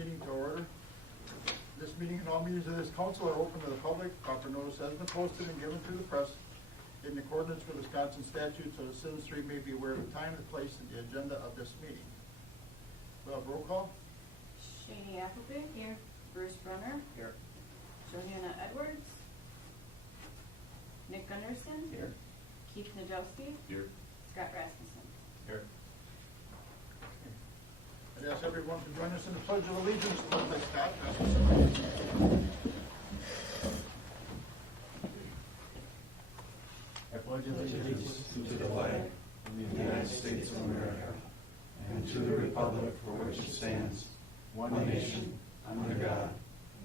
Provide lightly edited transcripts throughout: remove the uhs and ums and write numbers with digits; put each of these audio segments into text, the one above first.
meeting to order. This meeting and all meetings of this council are open to the public. Proper notice has been posted and given to the press in accordance with Wisconsin Statutes, so the citizenry may be aware of the time and place in the agenda of this meeting. We'll have roll call. Shani Appleby. Here. Bruce Brunner. Here. Johanna Edwards. Nick Gunderson. Here. Keith Nadjowski. Here. Scott Rasmussen. Here. I'd ask everyone to join us in the Pledge of Allegiance. Led by Scott Rasmussen. I pledge allegiance to the flag of the United States of America and to the republic for which it stands, one nation, under God,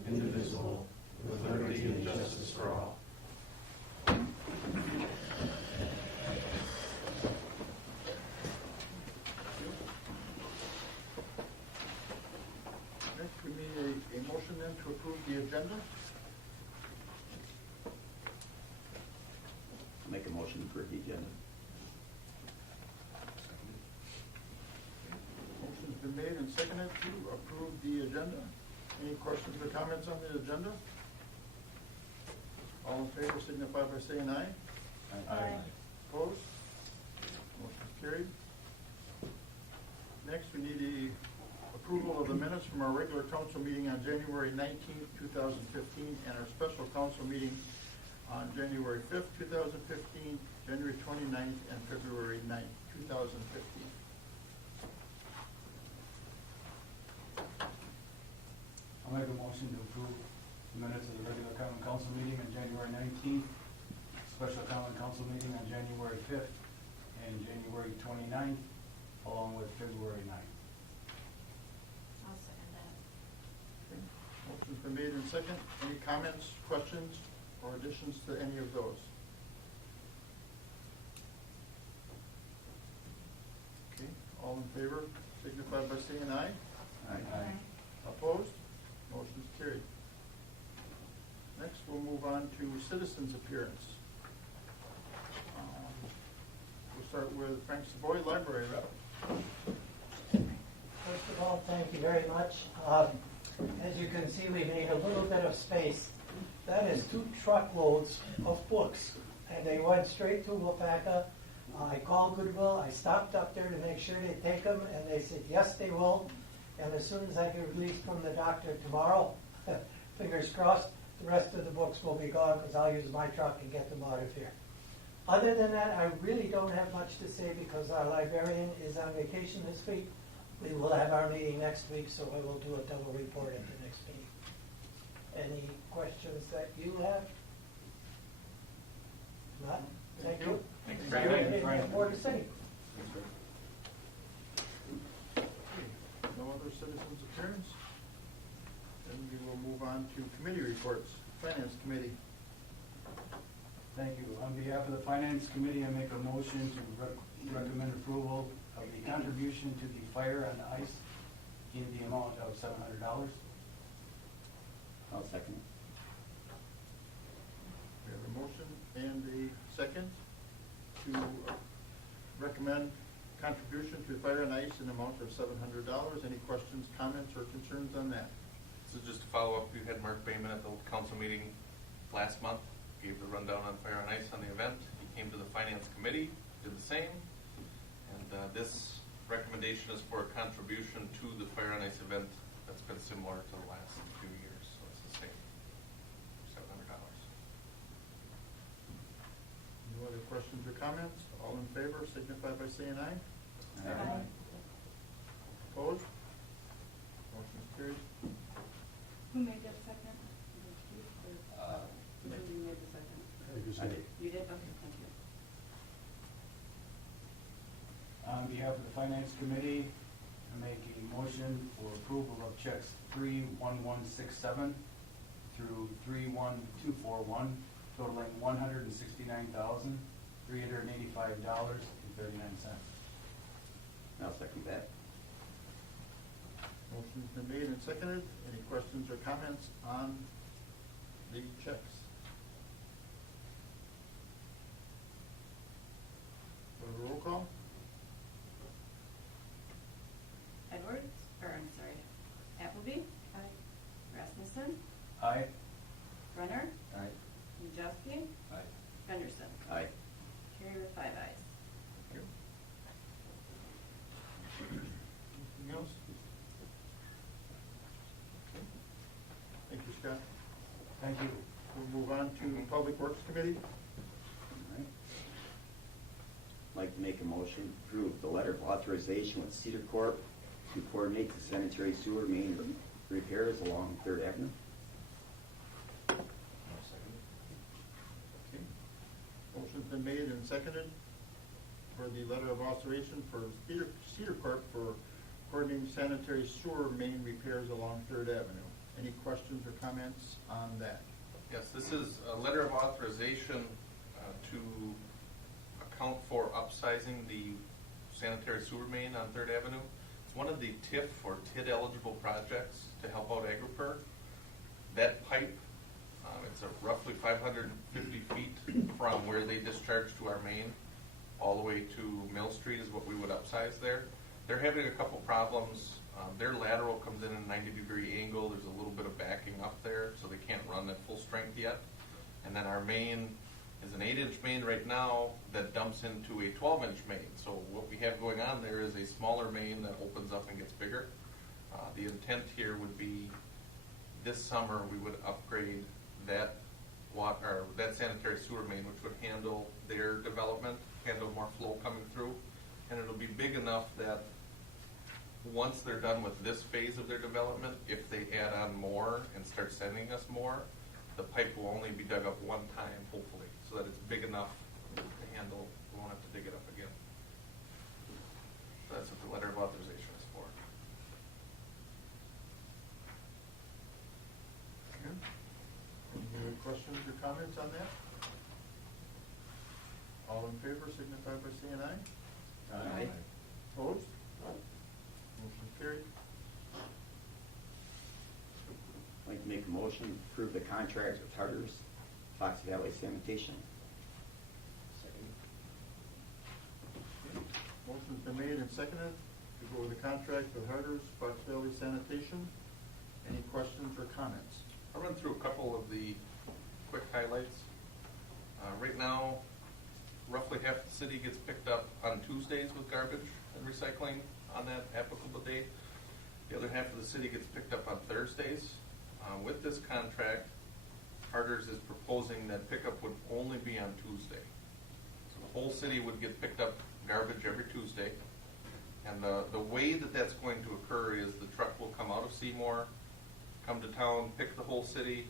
indivisible, with liberty and justice for all. Next, we need a motion then to approve the agenda. I'll make a motion to approve the agenda. Motion's been made and seconded to approve the agenda. Any questions or comments on the agenda? All in favor signify by saying aye. Aye. Opposed? Motion's carried. Next, we need the approval of the minutes from our regular council meeting on January 19th, 2015, and our special council meeting on January 5th, 2015, January 29th, and February 9th, 2015. I'll make a motion to approve the minutes of the regular common council meeting on January 19th, special common council meeting on January 5th, and January 29th, along with February 9th. I'll second that. Okay. Motion's been made and second. Any comments, questions, or additions to any of those? Okay, all in favor signify by saying aye. Aye. Opposed? Motion's carried. Next, we'll move on to citizens' appearance. We'll start with Frank Zaboj, library rep. First of all, thank you very much. As you can see, we made a little bit of space. That is 2 truckloads of books, and they went straight to Weyauwega. I called Goodwill. I stopped up there to make sure they'd take them, and they said, yes, they will. And as soon as I get released from the doctor tomorrow, fingers crossed, the rest of the books will be gone because I'll use my truck and get them out of here. Other than that, I really don't have much to say because our librarian is on vacation this week. We will have our meeting next week, so I will do a double report at the next meeting. Any questions that you have? None? Thank you. Thanks, Do Frank. you have anything more to say? No other citizens' appearance? Then we will move on to committee reports. Finance Committee. Thank you. On behalf of the Finance Committee, I make a motion to recommend approval of the contribution to the fire and ice in the amount of $700. I'll second. We have a motion and a second to recommend contribution to fire and ice in the amount of $700. Any questions, comments, or concerns on that? So just to follow up, we had Mark Bayman at the council meeting last month, gave the rundown on fire and ice on the event. He came to the finance committee, did the same. And this recommendation is for a contribution to the fire and ice event that's been similar to the last few years. So it's the same, $700. No other questions or comments? All in favor signify by saying aye. Aye. Opposed? Motion's carried. Who made that second? Who made the second? I did. You did? Okay, thank you. On behalf of the Finance Committee, I make a motion for approval of checks 31167 through 31241, totaling $169,385.39. I'll second that. Motion's been made and seconded. Any questions or comments on the checks? Roll call? Edwards, or I'm sorry, Appleby? Scott. Thank you. We'll move on to Public Works Committee. All right. I'd like to make a motion to approve the letter of authorization with Cedar Corp to coordinate the sanitary sewer main repairs along Third Avenue. Okay. Motion's been made and seconded for the letter of authorization for Cedar Corp for coordinating sanitary sewer main repairs along Third Avenue. Any questions or comments on that? Yes, this is a letter of authorization to account for upsizing the sanitary sewer main on Third Avenue. It's one of the TIF or TID eligible projects to help out Agripur. That pipe, it's a roughly 550 feet from where they discharge to our main all the way to Mill Street is what we would upsize there. They're having a couple problems. Their lateral comes in a 90-degree angle. There's a little bit of backing up there, so they can't run at full strength yet. And then our main is an 8-inch main right now that dumps into a 12-inch main. So what we have going on there is a smaller main that opens up and gets bigger. The intent here would be this summer we would upgrade that sanitary sewer main, which would handle their development, handle more flow coming through, and it'll be big enough that once they're done with this phase of their development, if they add on more and start sending us more, the pipe will only be dug up one time, hopefully, so that it's big enough to handle. We won't have to dig it up again. So that's what the letter of authorization is for. Any questions or comments on that? All in favor signify by saying aye. Aye. Opposed? Motion carried. I'd like to make a motion to approve the contract with Harter's Fox Valley Sanitation. Motion's been made and seconded to go with the contract with Harter's Fox Valley Sanitation. Any questions or comments? I'll run through a couple of the quick highlights. Right now, roughly half the city gets picked up on Tuesdays with garbage and recycling on that applicable date. The other half of the city gets picked up on Thursdays. With this contract, Harter's is proposing that pickup would only be on Tuesday. So the whole city would get picked up garbage every Tuesday. And the way that that's going to occur is the truck will come out of Seymour, come to town, pick the whole city,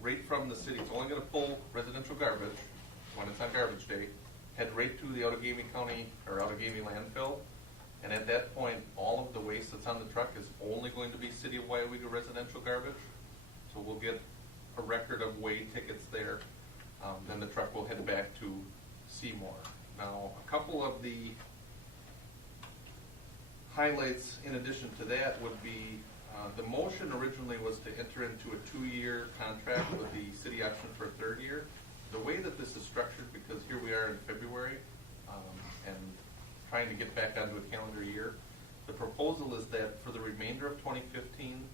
right from the city. It's only going to pull residential garbage when it's on garbage day, head right to the Outagamie County or Outagamie landfill. And at that point, all of the waste that's on the truck is only going to be City of Weyauwega residential garbage. So we'll get a record of weigh tickets there. Then the truck will head back to Seymour. Now, a couple of the highlights in addition to that would be the motion originally was to enter into a 2-year contract with the city option for a 3rd year. The way that this is structured, because here we are in February and trying to get back onto a calendar year, the proposal is that for the remainder of 2015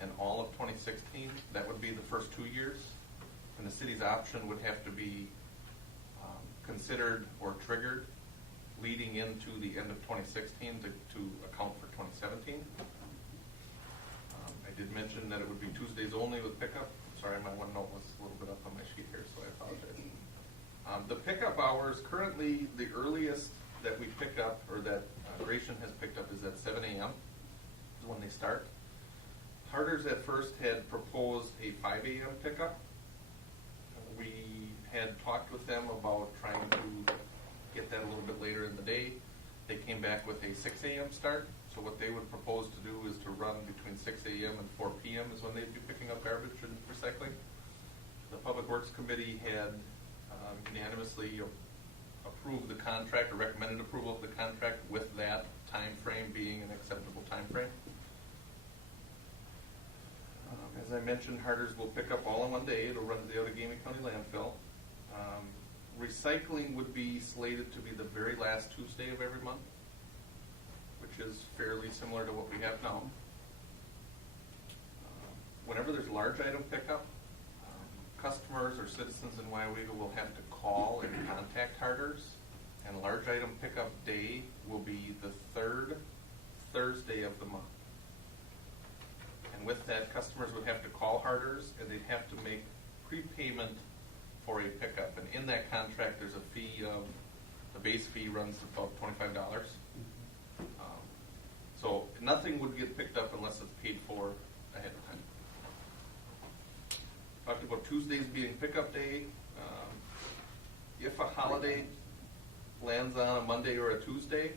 and all of 2016, that would be the first 2 years, and the city's option would have to be considered or triggered leading into the end of 2016 to account for 2017. I did mention that it would be Tuesdays only with pickup. Sorry, my one note was a little bit up on my sheet here, so I apologize. The pickup hours, currently the earliest that we pick up, or that Gratian has picked up, is at 7 a.m. is when they start. Harter's at first had proposed a 5 a.m. pickup. We had talked with them about trying to get that a little bit later in the day. They came back with a 6 a.m. start. So what they would propose to do is to run between 6 a.m. and 4 p.m. is when they'd be picking up garbage and recycling. The Public Works Committee had unanimously approved the contract, or recommended approval of the contract, with that time frame being an acceptable time frame. As I mentioned, Harter's will pick up all in one day. It'll run to the Outagamie County landfill. Recycling would be slated to be the very last Tuesday of every month, which is fairly similar to what we have now. Whenever there's large item pickup, customers or citizens in Weyauwega will have to call and contact Harter's, and large item pickup day will be the 3rd Thursday of the month. And And with that, customers would have to call Harter's and they'd have to make prepayment for a pickup. And in that contract, there's a fee of, the base fee runs about $25. So nothing would get picked up unless it's paid for ahead of time. Talked about Tuesdays being pickup day. If a holiday lands on a Monday or a Tuesday,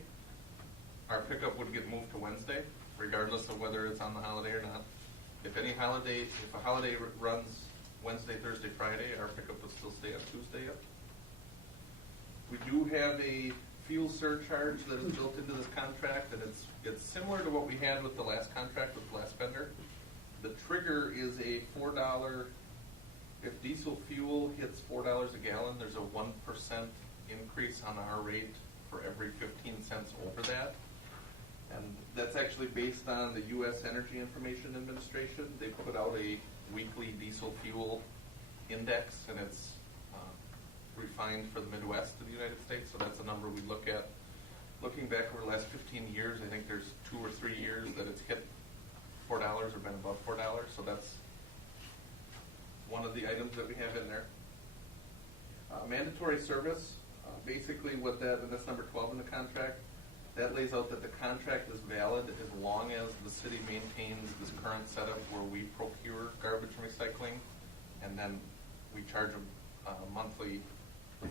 our pickup would get moved to Wednesday, regardless of whether it's on the holiday or not. If a holiday runs Wednesday, Thursday, Friday, our pickup would still stay on Tuesday. We do have a fuel surcharge that is built into this contract, and it's similar to what we had with the last contract with the last vendor. The trigger is a $4. If diesel fuel hits $4 a gallon, there's a 1% increase on our rate for every 15 cents over that. And that's actually based on the U.S. Energy Information Administration. They put out a weekly diesel fuel index, and it's refined for the Midwest of the United States. So that's a number we look at. Looking back over the last 15 years, I think there's 2 or 3 years that it's hit $4 or been above $4. So that's one of the items that we have in there. Mandatory service, basically what that, and that's number 12 in the contract, that lays out that the contract is valid as long as the city maintains this current setup where we procure garbage and recycling, and then we charge a monthly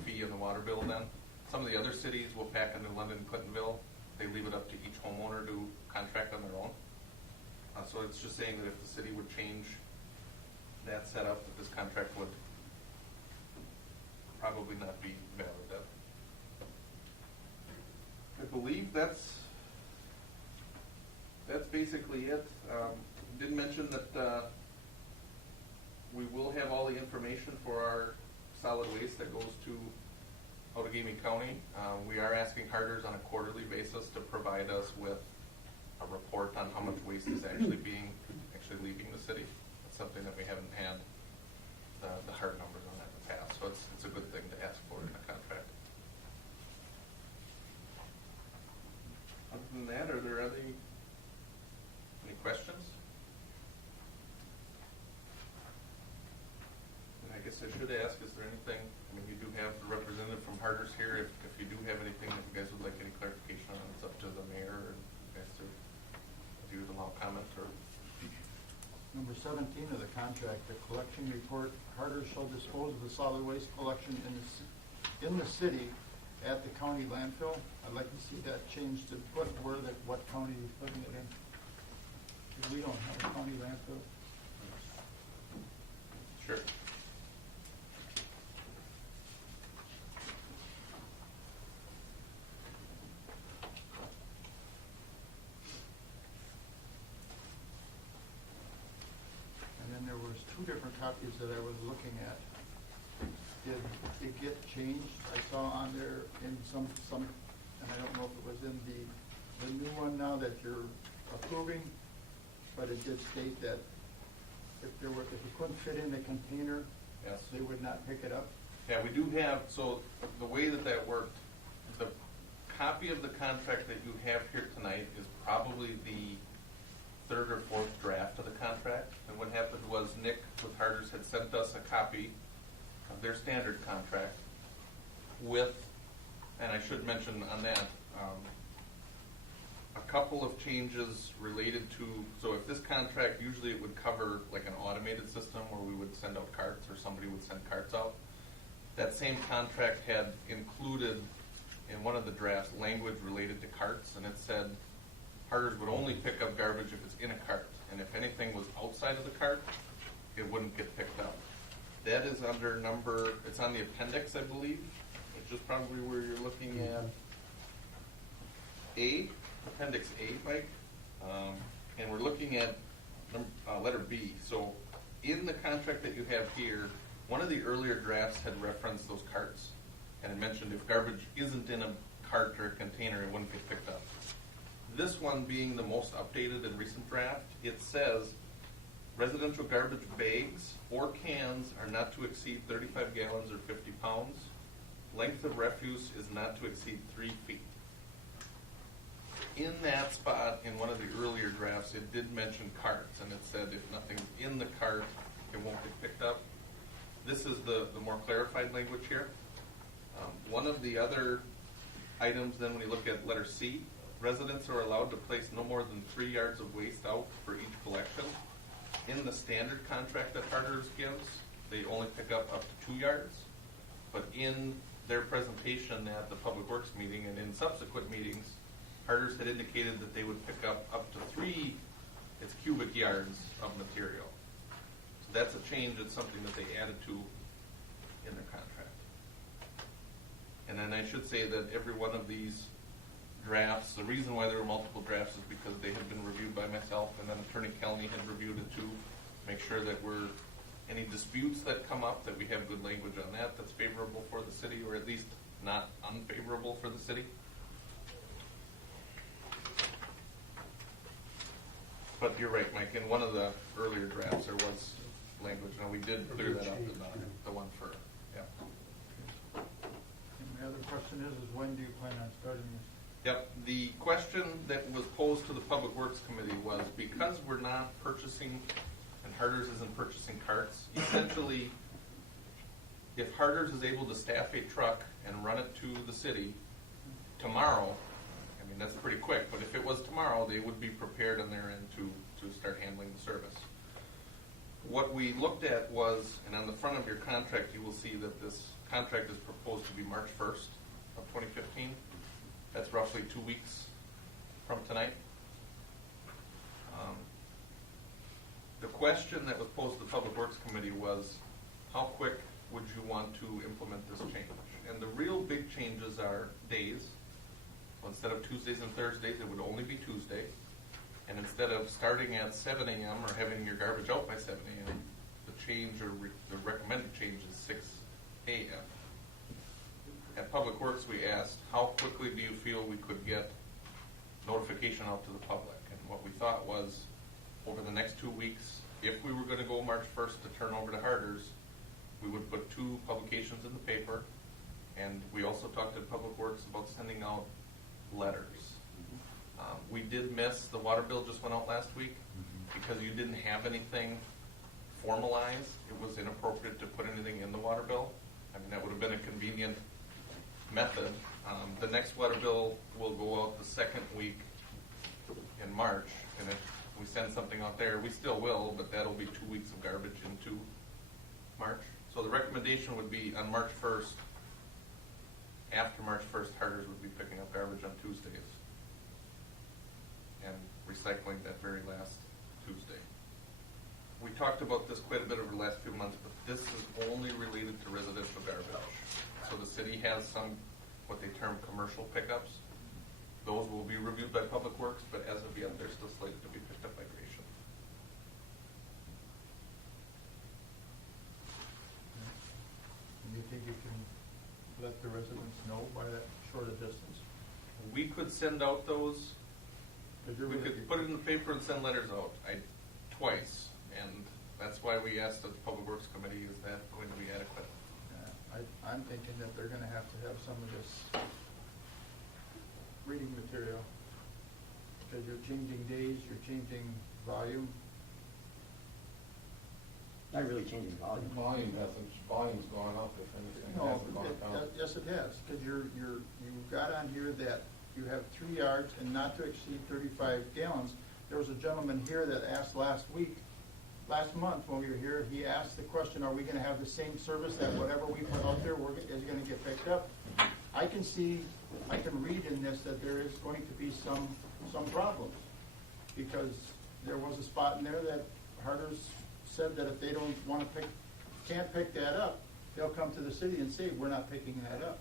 fee in the water bill then. Some of the other cities will pack into London, Clintonville. They leave it up to each homeowner to contract on their own. So it's just saying that if the city would change that setup, that this contract would probably not be valid then. I believe that's basically it. Did mention that we will have all the information for our solid waste that goes to Outagamie County. We are asking Harter's on a quarterly basis to provide us with a report on how much waste is actually leaving the city. That's something that we haven't had the hard numbers on that in the past, so it's a good thing to ask for in a contract. Other than that, are there any questions? And I guess I should ask, is there anything, I mean, we do have the representative from Harter's here. If you do have anything that you guys would like any clarification on, it's up to the mayor or you guys to, if you would allow comment or. Number 17 of the contract, the collection report, Harter shall dispose of the solid waste collection in the city at the county landfill. I'd like to see that changed to put what county he's putting it in. Because we don't have a county landfill. Sure. And then there was 2 different copies that I was looking at. Did it get changed? I saw on there in some, and I don't know if it was in the new one now that you're approving, but it did state that if it couldn't fit in the container, Yes. they would not pick it up. Yeah, we do have, so the way that worked, the copy of the contract that you have here tonight is probably the 3rd or 4th draft of the contract. And what happened was Nick with Harter's had sent us a copy of their standard contract with, and I should mention on that, a couple of changes related to, so if this contract, usually it would cover like an automated system where we would send out carts or somebody would send carts out. That same contract had included in one of the drafts language related to carts, and it said Harter's would only pick up garbage if it's in a cart, and if anything was outside of the cart, it wouldn't get picked up. That is under number, it's on the appendix, I believe, which is probably where you're looking at A, appendix A, Mike, and we're looking at letter B. So in the contract that you have here, one of the earlier drafts had referenced those carts, and it mentioned if garbage isn't in a cart or a container, it wouldn't get picked up. This one being the most updated and recent draft, it says residential garbage bags or cans are not to exceed 35 gallons or 50 pounds. Length of refuse is not to exceed 3 feet. in that spot, in one of the earlier drafts, it did mention carts, and it said if nothing's in the cart, it won't get picked up. This is the more clarified language here. One of the other items then, when you look at letter C, residents are allowed to place no more than 3 yards of waste out for each collection. In the standard contract that Harter's gives, they only pick up to 2 yards. But in their presentation at the Public Works meeting and in subsequent meetings, Harter's had indicated that they would pick up to 3 cubic yards of material. So that's a change. It's something that they added to in their contract. And then I should say that every one of these drafts, the reason why there were multiple drafts is because they had been reviewed by myself, and then Attorney Kelly had reviewed it too. Make sure that any disputes that come up, that we have good language on that's favorable for the city, or at least not unfavorable for the city. But you're right, Mike, in one of the earlier drafts there was language. Now we did clear that up in the one for, yeah. And my other question is when do you plan on starting this? Yep, the question that was posed to the Public Works Committee was, because we're not purchasing, and Harter's isn't purchasing carts, essentially, if Harter's is able to staff a truck and run it to the city tomorrow, I mean, that's pretty quick, but if it was tomorrow, they would be prepared on their end to start handling the service. What we looked at was, and on the front of your contract, you will see that this contract is proposed to be March 1st of 2015. That's roughly 2 weeks from tonight. The question that was posed to the Public Works Committee was, how quick would you want to implement this change? And the real big changes are days. So instead of Tuesdays and Thursdays, it would only be Tuesday. And instead of starting at 7 a.m. or having your garbage out by 7 a.m., the change, or the recommended change, is 6 a.m. At Public Works, we asked, how quickly do you feel we could get notification out to the public? And what we thought was, over the next 2 weeks, if we were going to go March 1st to turn over to Harter's, we would put 2 publications in the paper, and we also talked to Public Works about sending out letters. We did miss, the water bill just went out last week, because you didn't have anything formalized. It was inappropriate to put anything in the water bill. I mean, that would have been a convenient method. The next water bill will go out the second week in March, and if we send something out there, we still will, but that'll be 2 weeks of garbage into March. So the recommendation would be on March 1st, after March 1st, Harter's would be picking up garbage on Tuesdays and recycling that very last Tuesday. We talked about this quite a bit over the last few months, but this is only related to residential garbage. So the city has some, what they term commercial pickups. Those will be reviewed by Public Works, but as of yet, they're still slated to be picked up by Gratian. And you think you can let the residents know by that short a distance? We could send out those. We could put it in the paper and send letters out twice, and that's why we asked the Public Works Committee, is that going to be adequate? I'm thinking that they're going to have some of this reading material, because you're changing days, you're changing volume. Not really changing volume. Volume's gone up, if anything. It No, hasn't gone down. yes, it has, because you've got on here that you have 3 yards and not to exceed 35 gallons. There was a gentleman here that asked last month when we were here, he asked the question, are we going to have the same service that whatever we put out there is going to get picked up? I can read in this that there is going to be some problems, because there was a spot in there that Harter's said that if they can't pick that up, they'll come to the city and say, we're not picking that up.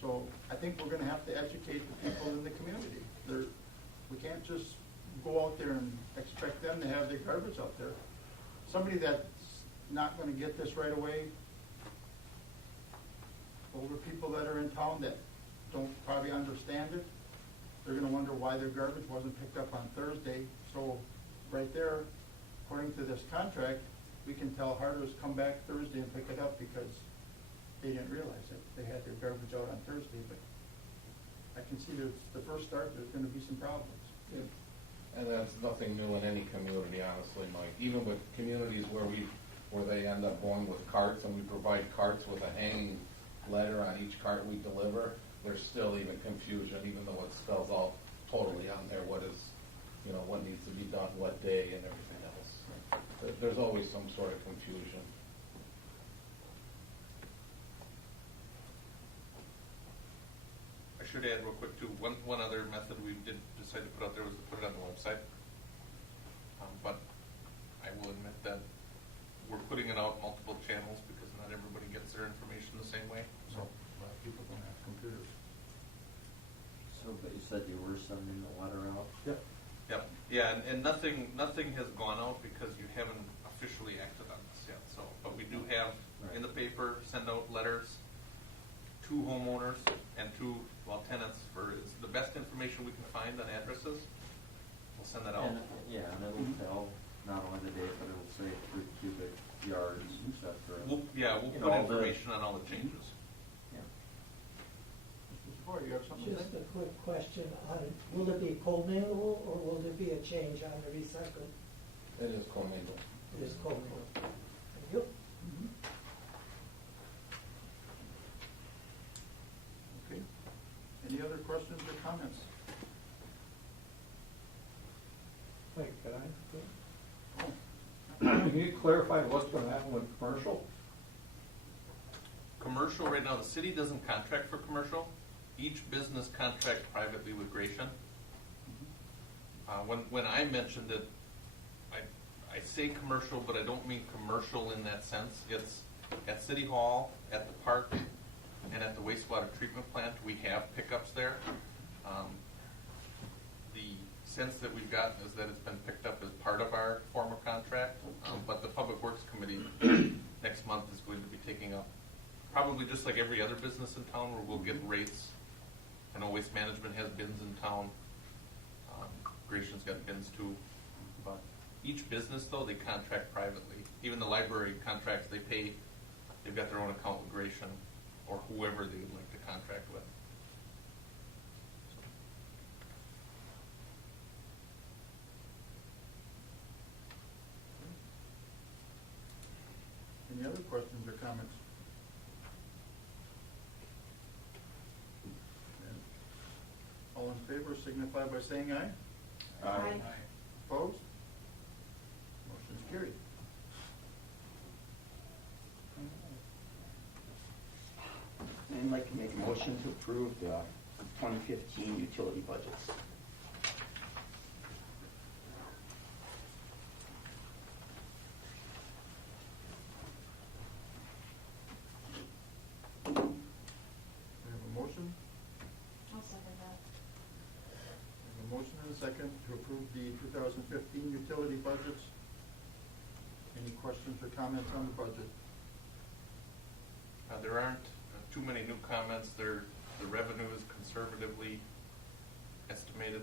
So I think we're going to have to educate the people in the community. We can't just go out there and expect them to have their garbage out there. Somebody that's not going to get this right away, older people that are in town that don't probably understand it, they're going to wonder why their garbage wasn't picked up on Thursday. So right there, according to this contract, we can tell Harter's come back Thursday and pick it up because they didn't realize it. They had their garbage out on Thursday, but I can can see that it's the first start, there's gonna be some problems. And that's nothing new in any community, honestly, Mike. Even with communities where they end up going with carts, and we provide carts with a hanging letter on each cart we deliver, there's still even confusion, even though it spells out totally on there what is, what needs to be done, what day, and everything else. There's always some sort of confusion. I should add real quick too, one other method we did decide to put out there was to put it on the website. But I will admit that we're putting it out multiple channels because not everybody gets their information the same way. So, a lot of people don't have computers. So, but you said you were sending the letter out? Yep. Yep. Yeah, and nothing has gone out because you haven't officially acted on this yet. So, but we do have in the paper, send out letters to homeowners and to, tenants for the best information we can find on addresses. We'll send that out. And, yeah, and it'll tell not only the date, but it'll say 3 cubic yards, etc. We'll put information on all the changes. Yeah. Mr. Zaboj, you have something to Just say? a quick question on, will it be commingled or will there be a change on the recycle? It is commingled. It is commingled. Thank you. Okay. Any other questions or comments? Wait, can you clarify what's going to happen with commercial? Commercial, right now, the city doesn't contract for commercial. Each business contracts privately with Gratian. When I mentioned it, I say commercial, but I don't mean commercial in that sense. It's at City Hall, at the park, and at the wastewater treatment plant. We have pickups there. The sense that we've gotten is that it's been picked up as part of our former contract, but the Public Works Committee next month is going to be taking up, probably just like every other business in town, where we'll get rates. I know Waste Management has bins in town. Gratian's got bins too. But each business, though, they contract privately. Even the library contracts, they've got their own account with Gratian or whoever they would like to contract with. Any other questions or comments? All in favor signify by saying aye. Aye. Opposed? Motion's carried. I'd like to make a motion to approve the 2015 utility budgets. We have a motion. I'll second that. We have a motion and a second to approve the 2015 utility budgets. Any questions or comments on the budget? There aren't too many new comments. The revenue is conservatively estimated.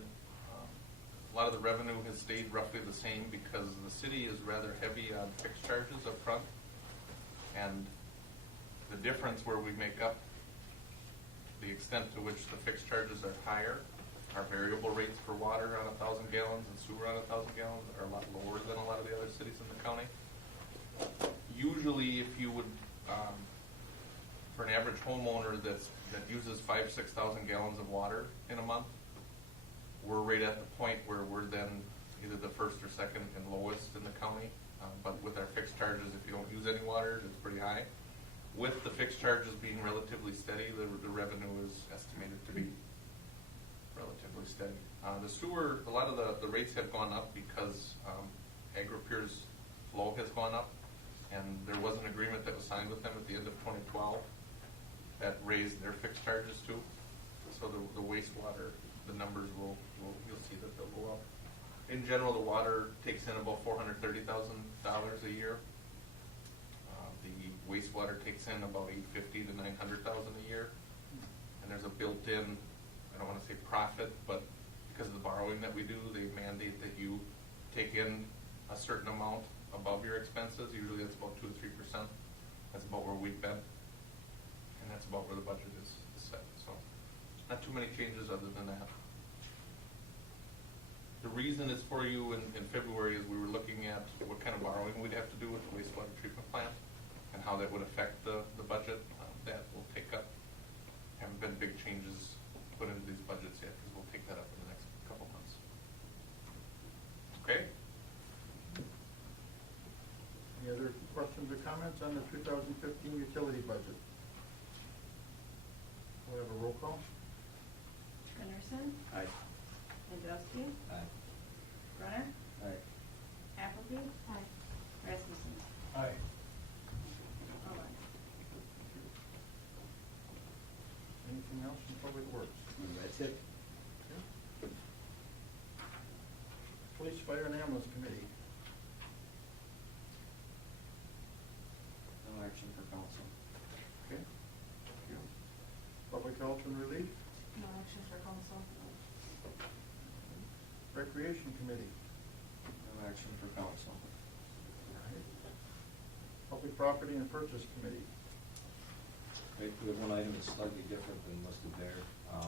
A lot of the revenue has stayed roughly the same because the city is rather heavy on fixed charges up front. And the difference where we make up the extent to which the fixed charges are higher, our variable rates for water on 1,000 gallons and sewer on 1,000 gallons are a lot lower than a lot of the other cities in the county. Usually, if you would, for an average homeowner that uses 5,000 to 6,000 gallons of water in a month, we're right at the point where we're then either the first or second and lowest in the county. But with our fixed charges, if you don't use any water, it's pretty high. With the fixed charges being relatively steady, the revenue is estimated to be relatively steady. The sewer, a lot of the rates have gone up because AgriPure's flow has gone up, and there was an agreement that was signed with them at the end of 2012 that raised their fixed charges too. So the wastewater, the numbers you'll see that they'll go up. In general, the water takes in about $430,000 a year. The wastewater takes in about $850,000 to $900,000 a year. And there's a built-in, I don't want to say profit, but because of the borrowing that we do, they mandate that you take in a certain amount above your expenses. Usually that's about 2 to 3%. That's about where we've been. And that's about where the budget is set. So Not too many changes other than that. The reason it's for you in February is we were looking at what kind of borrowing we'd have to do with the wastewater treatment plant and how that would affect the budget. That will take up, haven't been big changes put into these budgets yet, because we'll take that up in the next couple months. Okay? Any other questions or comments on the 2015 utility budget? We'll have a roll call. Gunderson. Aye. Nadjowski. Aye. Brunner. Aye. Appleby. Aye. Rasmussen. Aye. All ayes. Anything else from Public Works? That's it. Okay. Police, Fire, and Ambulance Committee. No action for council. Okay. Thank you. Public Health and Relief. No action for council. Recreation Committee. No action for council. Public Property and Purchase Committee. Right, we have one item that's slightly different than listed there.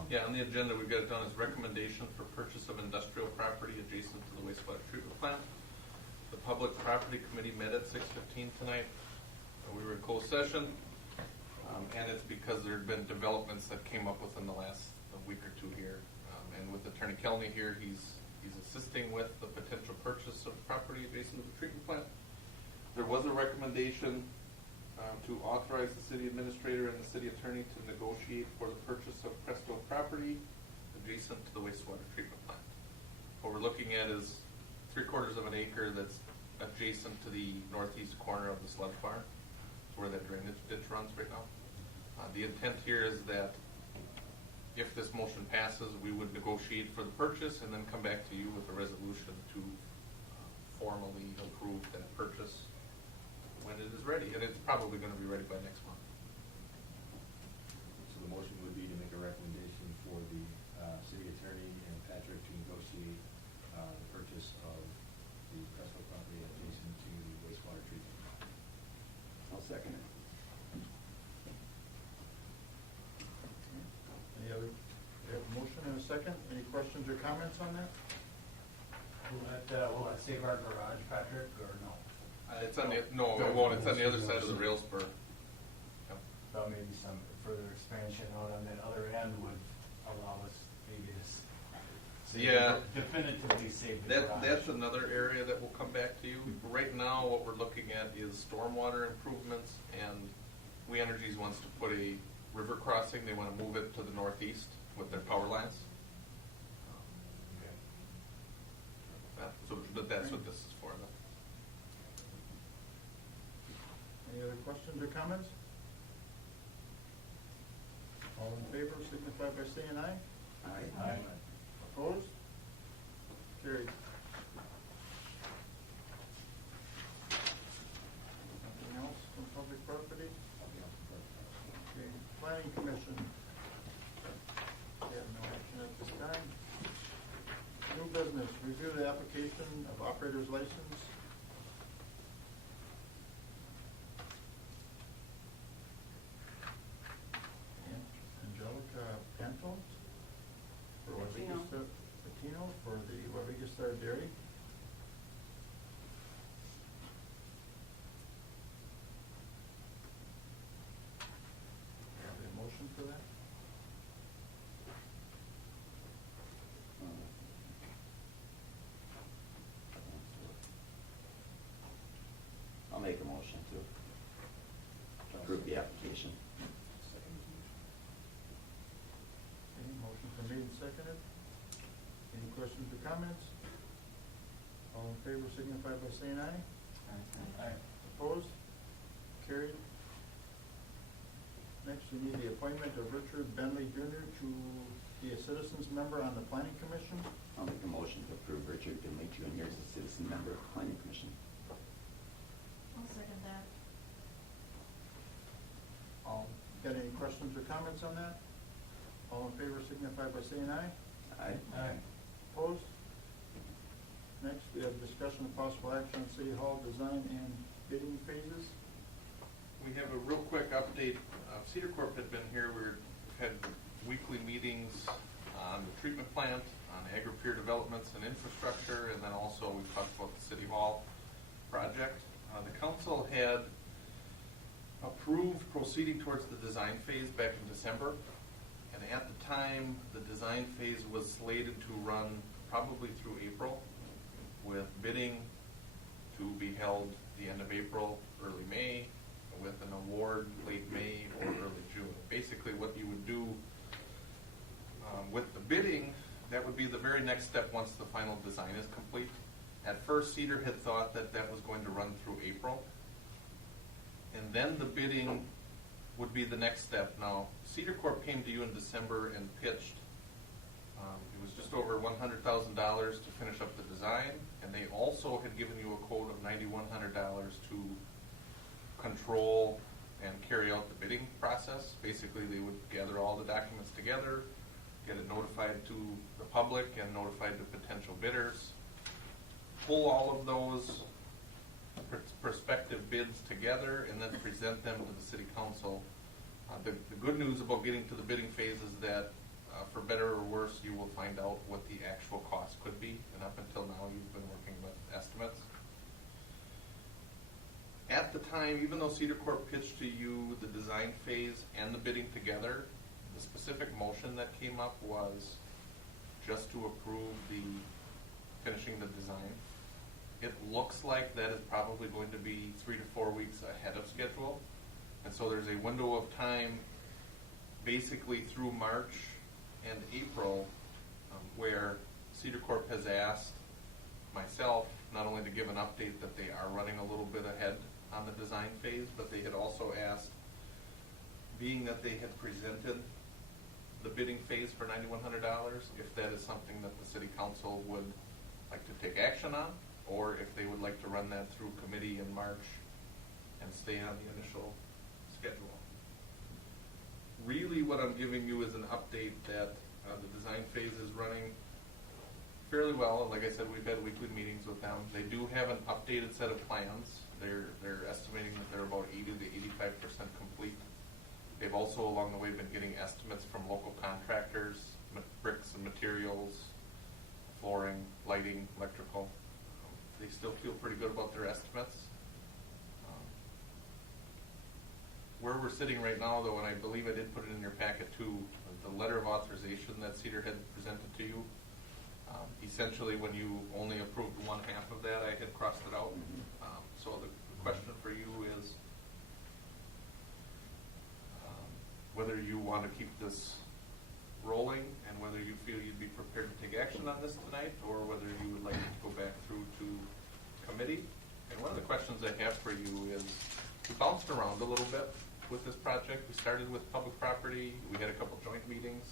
Yeah, on the agenda, we've got it down as recommendation for purchase of industrial property adjacent to the wastewater treatment plant. The Public Property Committee met at 6:15 tonight. We were in closed session, and it's because there had been developments that came up within the last week or two here. And with Attorney Kelly here, he's assisting with the potential purchase of property adjacent to the treatment plant. There was a recommendation to authorize the city administrator and the city attorney to negotiate for the purchase of Presto property adjacent to the wastewater treatment plant. What we're looking at is 3/4 of an acre that's adjacent to the northeast corner of the sludge barn, where that drainage ditch runs right now. The intent here is that if this motion passes, we would negotiate for the purchase and then come back to you with a resolution to formally approve that purchase when it is ready. And it's probably going to be ready by next month. So the motion would be to make a recommendation for the city attorney and Patrick to negotiate the purchase of the Presto property adjacent to the wastewater treatment. I'll second it. Any other? We have a motion and a second. Any questions or comments on that? Will that save our garage, Patrick, or no? It's on the, no, it won't. It's on the other side of the rail spur. Yep. But maybe some further expansion out on that other end would allow us maybe to Yeah. definitively save the garage. That's another area that will come back to you. Right now, what we're looking at is stormwater improvements, and We Energies wants to put a river crossing. They want to move it to the northeast with their power lines. But that's what this is for. Any other questions or comments? All in favor signify by saying aye. Aye. Aye. Opposed? Carried. Nothing else from public property? Okay, Planning Commission. They have no action at this time. New business, review the application of operator's license. Angelica for Patino for the Weyauwega Dairy. Have a motion for that? I'll make a motion to approve the application. Okay, motion for made and seconded. Any questions or comments? All in favor signify by saying aye. Aye. Opposed? Carried. Next, we need the appointment of Richard Binley Jr. to be a citizens member on the Planning Commission. I'll make a motion to approve Richard Binley Jr. as a citizen member of the Planning Commission. I'll second that. Got any questions or comments on that? All in favor signify by saying aye. Aye. Aye. Opposed? Next, we have discussion of possible action on City Hall design and bidding phases. We have a real quick update. Cedar Corp had been here. We've had weekly meetings on the treatment plant, on agri-peer developments and infrastructure, and then also we talked about the City Hall project. The council had approved proceeding towards the design phase back in December, and at the time, the design phase was slated to run probably through April, with bidding to be held the end of April, early May, with an award late May or early June. Basically, what you would do with the bidding, that would be the very next step once the final design is complete. At first, Cedar had thought that that was going to run through April, and then the bidding would be the next step. Now, Cedar Corp came to you in December and pitched. It was just over $100,000 to finish up the design, and they also had given you a quote of $9,100 to control and carry out the bidding process. Basically, they would gather all the documents together, get it notified to the public and notified the potential bidders, pull all of those prospective bids together, and then present them to the City Council. The good news about getting to the bidding phase is that, for better or worse, you will find out what the actual cost could be, and up until now you've been working with estimates. At the time, even though Cedar Corp pitched to you the design phase and the bidding together, the specific motion that came up was just to approve the finishing the design. It looks like that is probably going to be 3 to 4 weeks ahead of schedule. And so there's a window of time basically through March and April where Cedar Corp has asked myself not only to give an update that they are running a little bit ahead on the design phase, but they had also asked, being that they had presented the bidding phase for $9,100, if that is something that the City Council would like to take action on, or if they would like to run that through committee in March and stay on the initial schedule. Really what I'm giving you is an update that the design phase is running fairly well. Like I said, we've had weekly meetings with them. They do have an updated set of plans. They're estimating that they're about 80 to 85% complete. They've also along the way been getting estimates from local contractors, bricks and materials, flooring, lighting, electrical. They still feel pretty good about their estimates. Where we're sitting right now, though, and I believe I did put it in your packet too, the letter of authorization that Cedar had presented to you. Essentially, when you only approved one half of that, I had crossed it out. So the question for you is whether you want to keep this rolling and whether you feel you'd be prepared to take action on this tonight, or whether you would like to go back through to committee. And one of the questions I have for you is, we bounced around a little bit with this project. We started with public property. We had a couple joint meetings.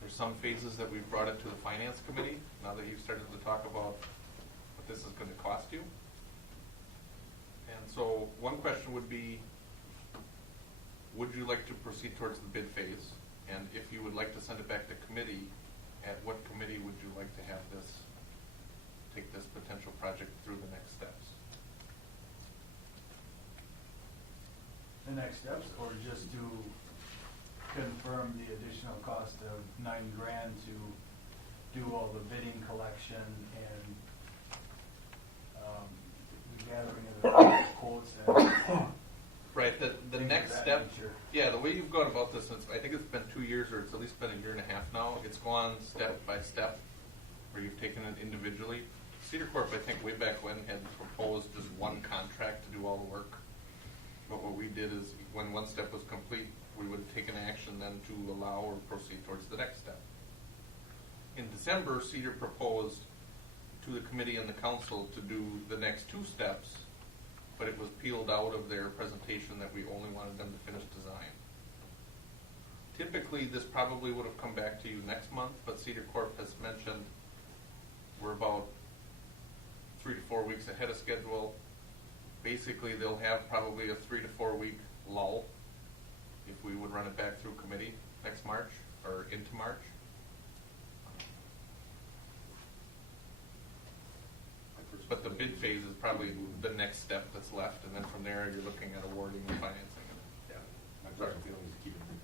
There's some phases that we've brought it to the finance committee, now that you've started to talk about what this is going to cost you. And so one question would be, would you like to proceed towards the bid phase? And if you would like to send it back to committee, at what committee would you like to have this, take this potential project through the next steps? The next steps, or just to confirm the additional cost of $9,000 to do all the bidding collection and the gathering of the quotes and right. The next step. Yeah, the way you've gone about this, I think it's been 2 years, or it's at least been a year and a half now. It's gone step by step, where you've taken it individually. Cedar Corp, I think, way back when, had proposed just one contract to do all the work. But what we did is, when one step was complete, we would take an action then to allow or proceed towards the next step. In December, Cedar proposed to the committee and the council to do the next 2 steps, but it was peeled out of their presentation that we only wanted them to finish design. Typically, this probably would have come back to you next month, but Cedar Corp has mentioned we're about 3 to 4 weeks ahead of schedule. Basically, they'll have probably a 3 to 4 week lull if we would run it back through committee next March or into March. But the bid phase is probably the next step that's left, and then from there you're looking at awarding and financing. Yeah, my preferred feeling is to keep it moving.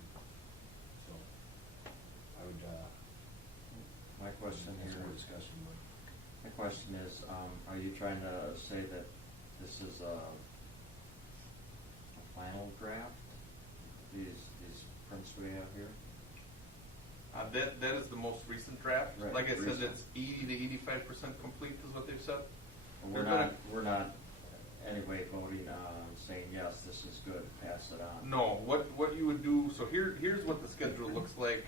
So, question That's here. more discussion, but My question is, are you trying to say that this is a final draft? These prints we have here? That is the most recent draft. Right, Like I said, recent. it's 80 to 85% complete is what they've said. We're They're gonna- not anyway voting on saying, yes, this is good, pass it on. No, what you would do, so here's what the schedule looks like.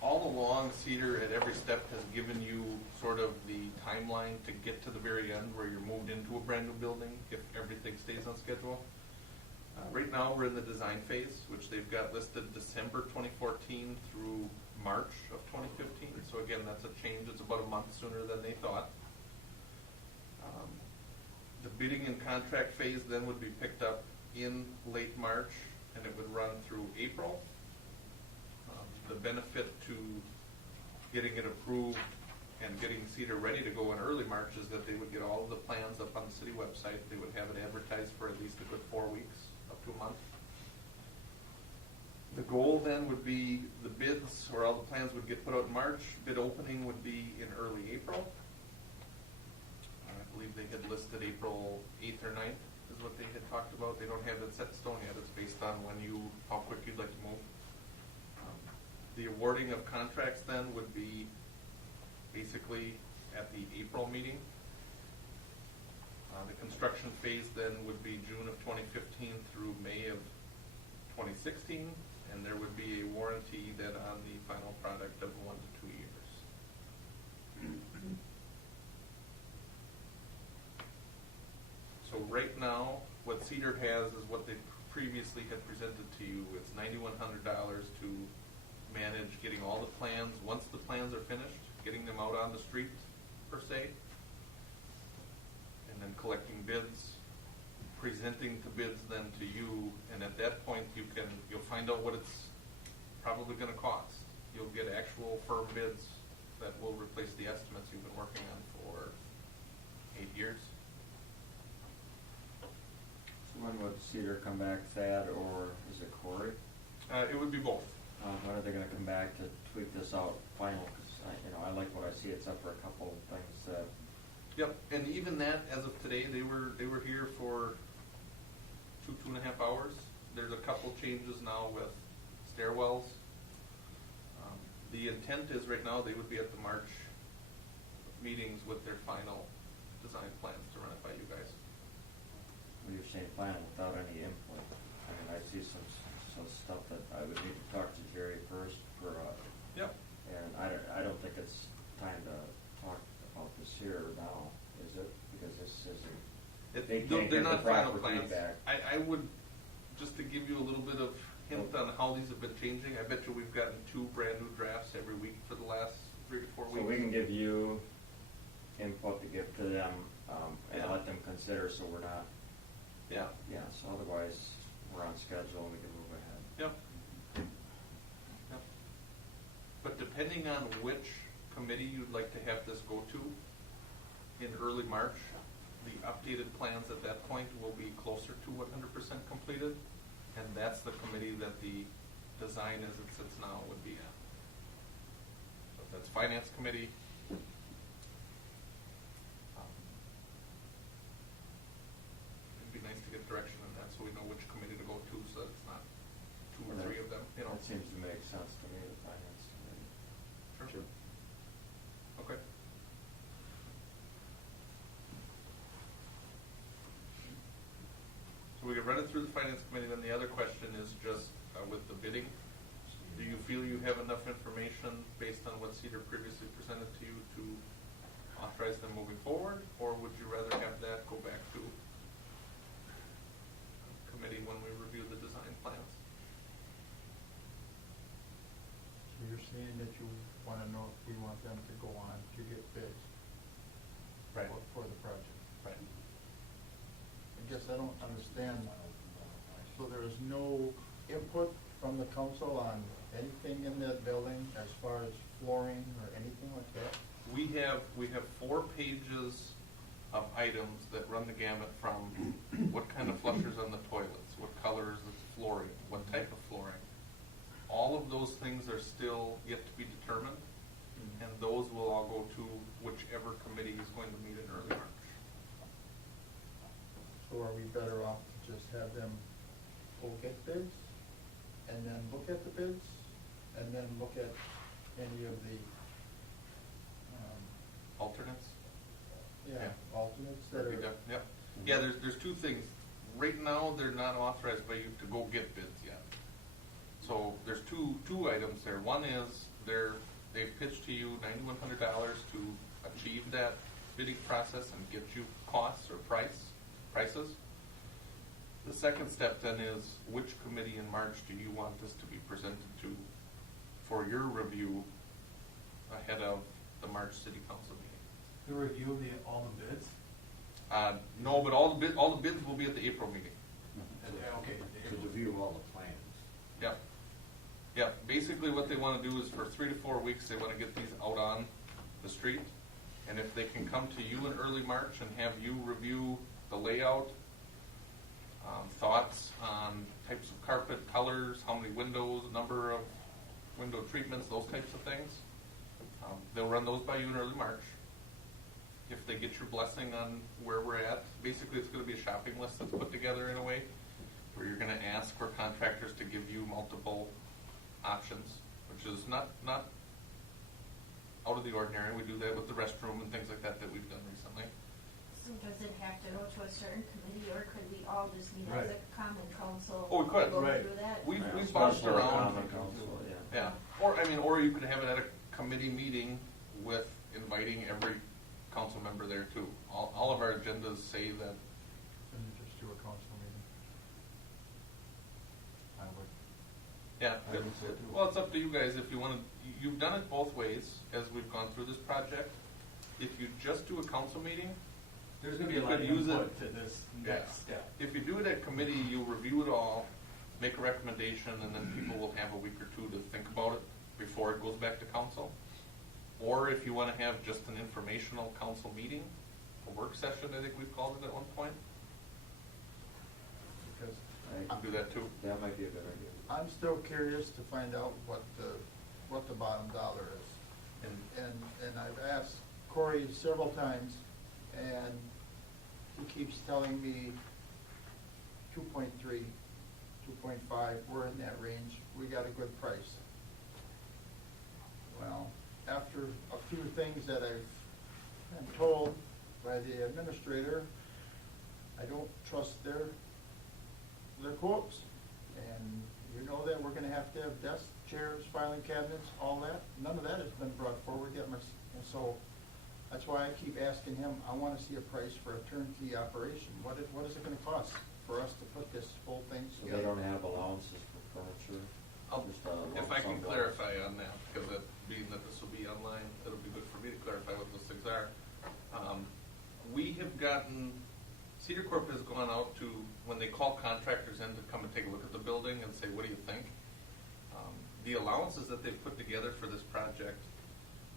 All along, Cedar at every step has given you sort of the timeline to get to the very end where you're moved into a brand new building if everything stays on schedule. Right now, we're in the design phase, which they've got listed December 2014 through March of 2015. So again, that's a change. It's about a month sooner than they thought. The bidding and contract phase then would be picked up in late March, and it would run through April. The benefit to getting it approved and getting Cedar ready to go in early March is that they would get all of the plans up on the city website. They would have it advertised for at least a good 4 weeks, up to a month. The goal then would be the bids, or all the plans would get put out in March. Bid opening would be in early April. I believe they had listed April 8th or 9th is what they had talked about. They don't have it set in stone yet. It's based on how quick you'd like to move. The awarding of contracts then would be basically at the April meeting. The construction phase then would be June of 2015 through May of 2016, and there would be a warranty then on the final product of 1 to 2 years. So right now, what Cedar has is what they previously had presented to you. It's $9,100 to manage getting all the plans, once the plans are finished, getting them out on the street, per se, and then collecting bids, presenting the bids then to you, and at that point you'll find out what it's probably going to cost. You'll get actual firm bids that will replace the estimates you've been working on for 8 years. So when would Cedar come back, Thad, or is it Corey? It would be both. When are they gonna come back to tweak this out final? Because I like what I see, except for a couple of things that. Yep, and even that, as of today, they were here for 2.5 hours. There's a couple changes now with stairwells. The intent is right now they would be at the March meetings with their final design plans to run it by you guys. When you're saying final without any input, I mean, I see some stuff that I would need to talk to Jerry first for. Yep. And I don't think it's time to talk about this here now, is it? Because this isn't. They can't They're get not the final proper plans. feedback. I would, just to give you a little bit of hint on how these have been changing, I bet you we've gotten 2 brand new drafts every week for the last 3 to 4 weeks. So we can give you input to give to them, and Yeah. let them consider, so we're not. Yeah. Yeah, so otherwise, we're on schedule and we can move ahead. Yep. Yep. But depending on which committee you'd like to have this go to, in early March, the updated plans at that point will be closer to 100% completed, and that's the committee that the design as it sits now would be in. So if that's Finance Committee, it'd be nice to get direction on that so we know which committee to go to, so that it's not 2 or 3 of them, That seems to make sense to me, the finance committee. Sure. Okay. So we can run it through the finance committee, then the other question is just with the bidding. Do you feel you have enough information based on what Cedar previously presented to you to authorize them moving forward? Or would you rather have that go back to committee when we review the design plans? So you're saying that you want to know if we want them to go on to get bids Right. for the project. Right. I guess I don't understand. So there is no input from the council on anything in that building as far as flooring or anything like that? We have 4 pages of items that run the gamut from what kind of flushers on the toilets, what color is the flooring, what type of flooring. All of those things are still yet to be determined, and those will all go to whichever committee is going to meet in early March. So are we better off to just have them go get bids, and then look at the bids, and then look at any of the, Alternates? Yeah. alternates that are, Yep. Yeah, there's two things. Right now, they're not authorized by you to go get bids yet. So there's two items there. One is they've pitched to you $9,100 to achieve that bidding process and get you costs or prices. The second step then is, which committee in March do you want this to be presented to for your review ahead of the March City Council meeting? The review of all the bids? No, but all the bids will be at the April meeting. Yeah, okay. To review all the plans. Yep. Yep. Basically what they want to do is for 3 to 4 weeks, they want to get these out on the street. And if they can come to you in early March and have you review the layout, thoughts on types of carpet, colors, how many windows, number of window treatments, those types of things, they'll run those by you in early March. If they get your blessing on where we're at, basically it's going to be a shopping list that's put together in a way where you're going to ask for contractors to give you multiple options, which is not out of the ordinary. We do that with the restroom and things like that we've done recently. So does it have to go to a certain committee, or could we all just meet as a common council? Oh, we could. Go Right. through that? We've Yeah, bounced special around. common council, Yeah, or you could have it at a committee meeting with inviting every council member there too. All of our agendas say that. and you just do a council meeting. I would. Yeah, I would say too. well, it's up to you guys if you want to. You've done it both ways as we've gone through this project. If you just do a council meeting, There's gonna be a lot of You could use input it. to this Yeah. next step. if you do it at committee, you review it all, make a recommendation, and then people will have a week or two to think about it before it goes back to council. Or if you want to have just an informational council meeting, a work session, I think we've called it at one point, Because you can do that too. That might be a good idea. I'm still curious to find out what the bottom dollar is. And I've asked Corey several times, and he keeps telling me 2.3, 2.5, we're in that range, we got a good price. Well, after a few things that I've been told by the administrator, I don't trust their quotes. And you know that we're gonna have to have desks, chairs, filing cabinets, all that. None of that has been brought forward yet, and so that's why I keep asking him, I wanna see a price for a turnkey operation. What is it gonna cost for us to put this whole thing So together? they don't have allowances for furniture? Just a lump If I can sum price. clarify on that, because being that this will be online, it'll be good for me to clarify what those things are. We have gotten, Cedar Corp has gone out to, when they call contractors in to come and take a look at the building and say, what do you think? The allowances that they've put together for this project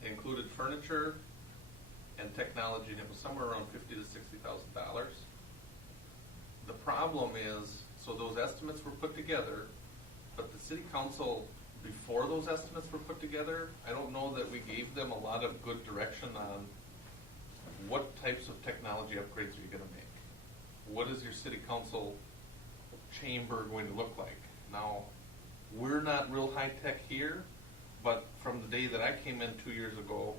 included furniture and technology, and it was somewhere around $50,000 to $60,000. The problem is, so those estimates were put together, but the city council, before those estimates were put together, I don't know that we gave them a lot of good direction on what types of technology upgrades are you gonna make? What is your city council chamber going to look like? Now, we're not real high-tech here, but from the day that I came in 2 years ago,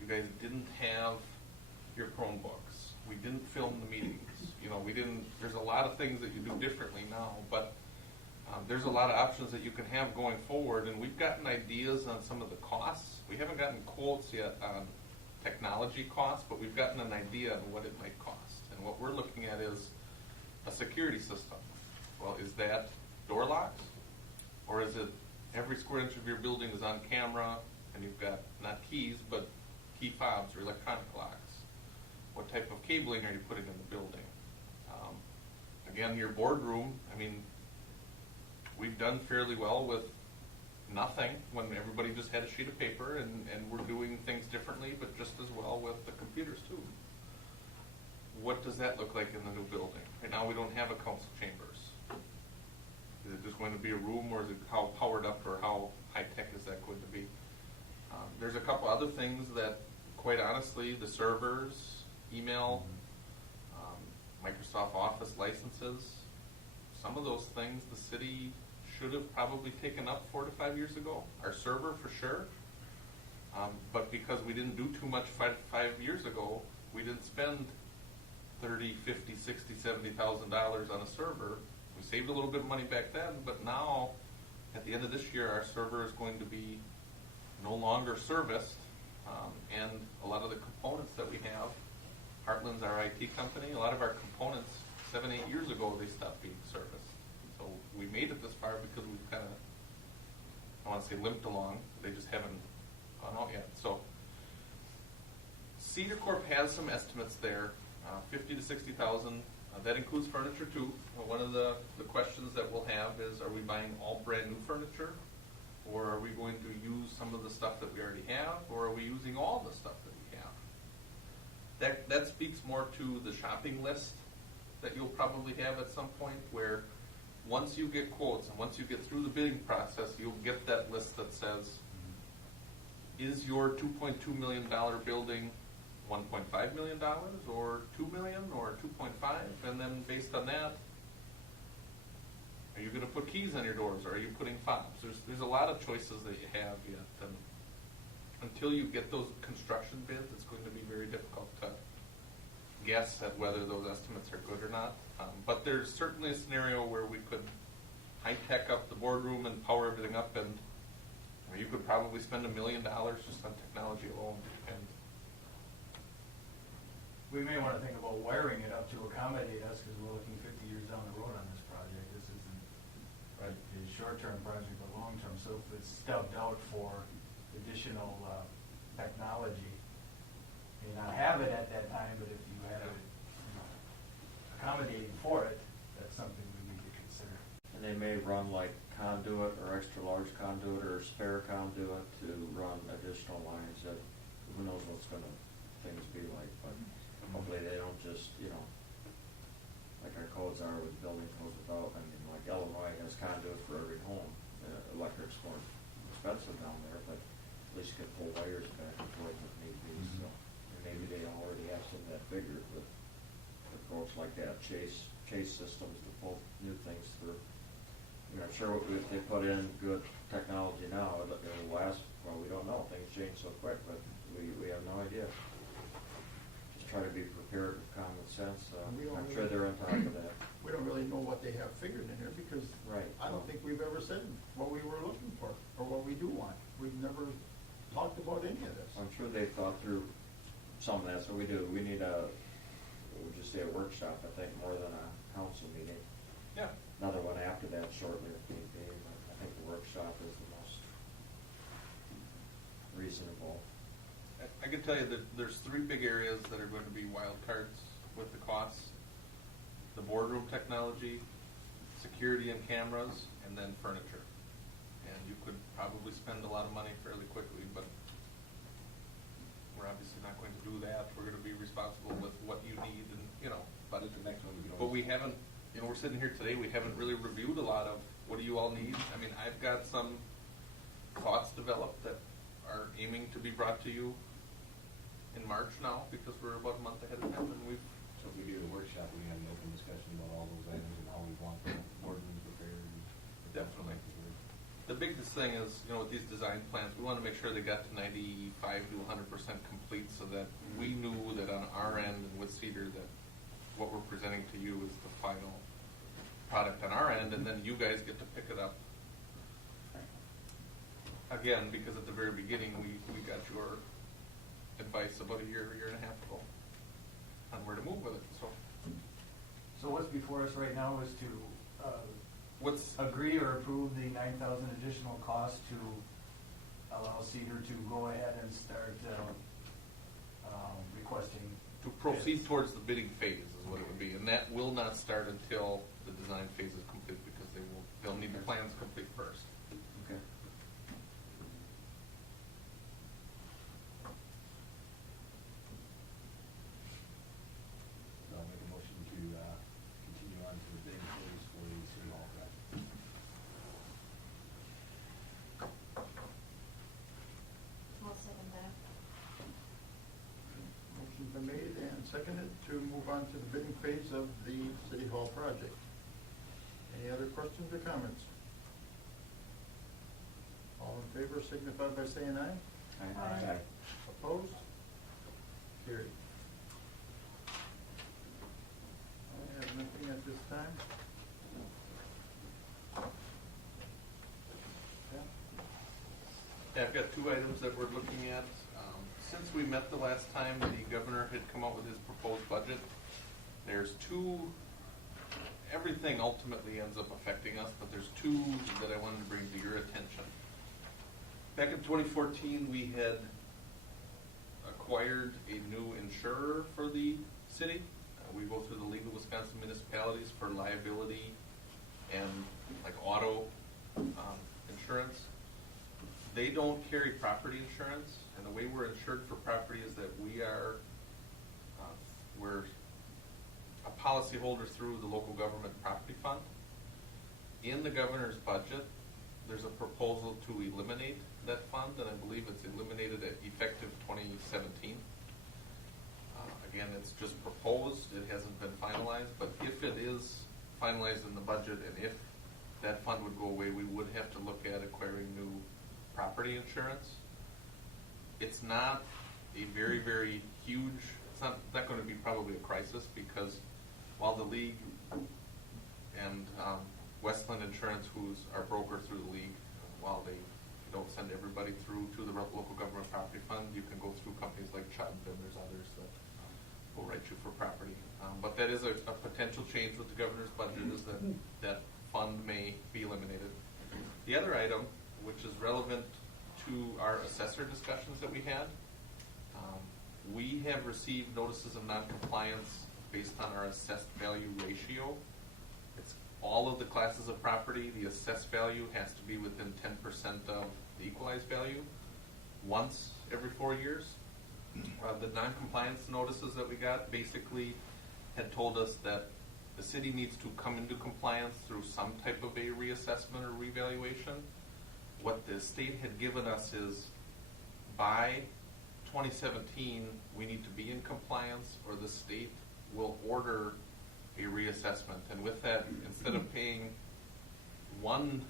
you guys didn't have your Chromebooks. We didn't film the meetings. You know, there's a lot of things that you do differently now, but there's a lot of options that you can have going forward, and we've gotten ideas on some of the costs. We haven't gotten quotes yet on technology costs, but we've gotten an idea on what it might cost. And what we're looking at is a security system. Well, is that door locks? Or is it every square inch of your building is on camera and you've got not keys, but key fobs or electronic locks? What type of cabling are you putting in the building? Again, your boardroom, I mean, we've done fairly well with nothing when everybody just had a sheet of paper, and we're doing things differently, but just as well with the computers too. What does that look like in the new building? Right now we don't have a council chambers. Is it just going to be a room, or is it how powered up or how high-tech is that going to be? There's a couple other things that, quite honestly, the servers, email, Microsoft Office licenses, some of those things the city should have probably taken up 4 to 5 years ago. Our server for sure, but because we didn't do too much 5 years ago, we didn't spend $30, $50, $60, $70,000 on a server. We saved a little bit of money back then, but now, at the end of this year, our server is going to be no longer serviced, and a lot of the components that we have, Heartland's our IT company, a lot of our components, 7, 8 years ago, they stopped being serviced. So we made it this far because we've kind of, I want to say limped along, they just haven't gone out yet. So Cedar Corp has some estimates there, 50 to 60,000. That includes furniture too. One of the questions that we'll have is, are we buying all brand new furniture? Or are we going to use some of the stuff that we already have? Or are we using all the stuff that we have? That speaks more to the shopping list that you'll probably have at some point, where once you get quotes and once you get through the bidding process, you'll get that list that says, is your $2.2 million building $1.5 million or $2 million or $2.5? And then based on that, are you going to put keys on your doors, or are you putting fobs? There's a lot of choices that you have yet, and until you get those construction bids, it's going to be very difficult to guess at whether those estimates are good or not. But there's certainly a scenario where we could high-tech up the boardroom and power everything up, and you could probably spend $1 million just on technology alone. And We may want to think about wiring it up to accommodate us, because we're looking 50 years down the road on this project. This isn't a short-term project, but long-term. So if it's stubbed out for additional technology, you may not have it at that time, but if you have it accommodating for it, that's something we need to consider. And they may run like conduit or extra large conduit or spare conduit to run additional lines that who knows what's gonna things be like, but hopefully they don't just, like our codes are with building codes without, like Illinois has conduit for every home. Electric's more expensive down there, but at least you can pull wires back and forth if need be, so. And maybe they already have some of that figured with folks like that, chase systems to pull new things through. I'm sure if they put in good technology now, it'll last, well, we don't know, things change so quick, but we have no idea. Just try to be prepared with common sense, I'm sure they're on top of that. We don't really know what they have figured in there, because Right. I don't think we've ever said what we were looking for, or what we do want. We've never talked about any of this. I'm sure they've thought through some of that, so we do. We need we'll just say a workshop, I think, more than a council meeting. yeah, Another one after that shortly if need be, but I think the workshop is the most reasonable. I can tell you that there's 3 big areas that are going to be wild cards with the costs: the boardroom technology, security and cameras, and then furniture. And you could probably spend a lot of money fairly quickly, but we're obviously not going to do that. We're going to be responsible with what you need, and but The next one, we can but always- we haven't. We're sitting here today. We haven't really reviewed a lot of what do you all need. I mean, I've got some thoughts developed that are aiming to be brought to you in March now, because we're about a month ahead of time, and we've. So if we do the workshop, we have an open discussion about all those items and how we want the boardrooms prepared. Definitely. The biggest thing is, with these design plans, we want to make sure they got to 95 to 100% complete, so that we knew that on our end and with Cedar that what we're presenting to you is the final product on our end, and then you guys get to pick it up. Again, because at the very beginning, we got your advice about a year and a half ago on where to move with it. So what's before us right now is to What's agree or approve the 9,000 additional cost to allow Cedar to go ahead and start requesting. to proceed bids. towards the bidding phase is what it would be, and that will not start until the design phase is complete, because they'll need the plans complete first. Okay. I'll make a motion to continue on to the bidding phase for the City Hall project. I'll second. seconded to move on to the bidding phase of the City Hall project. Any other questions or comments? All in favor signify by saying aye. Aye. Opposed? Carried. I have nothing at this time. Yeah, I've got two items that we're looking at. Since we met the last time, the governor had come out with his proposed budget. There's two, everything ultimately ends up affecting us, but there's two that I wanted to bring to your attention. Back in 2014, we had acquired a new insurer for the city. We go through the League of Wisconsin Municipalities for liability and like auto insurance. They don't carry property insurance, and the way we're insured for property is that we're a policyholder through the local government property fund. In the governor's budget, there's a proposal to eliminate that fund, and I believe it's eliminated at effective 2017. Again, it's just proposed, it hasn't been finalized, but if it is finalized in the budget, and if that fund would go away, we would have to look at acquiring new property insurance. It's not a very, very huge, it's not going to be probably a crisis, because while the league and Westland Insurance, who's our broker through the league, while they don't send everybody through to the local government property fund, you can go through companies like Chubb, and there's others that will write you for property. But that is a potential change with the governor's budget, is that that fund may be eliminated. The other item, which is relevant to our assessor discussions that we had, we have received notices of noncompliance based on our assessed value ratio. It's all of the classes of property. The assessed value has to be within 10% of the equalized value once every 4 years. The noncompliance notices that we got basically had told us that the city needs to come into compliance through some type of a reassessment or revaluation. What the state had given us is by 2017 we need to be in compliance, or the state will order a reassessment. And with that, instead of paying one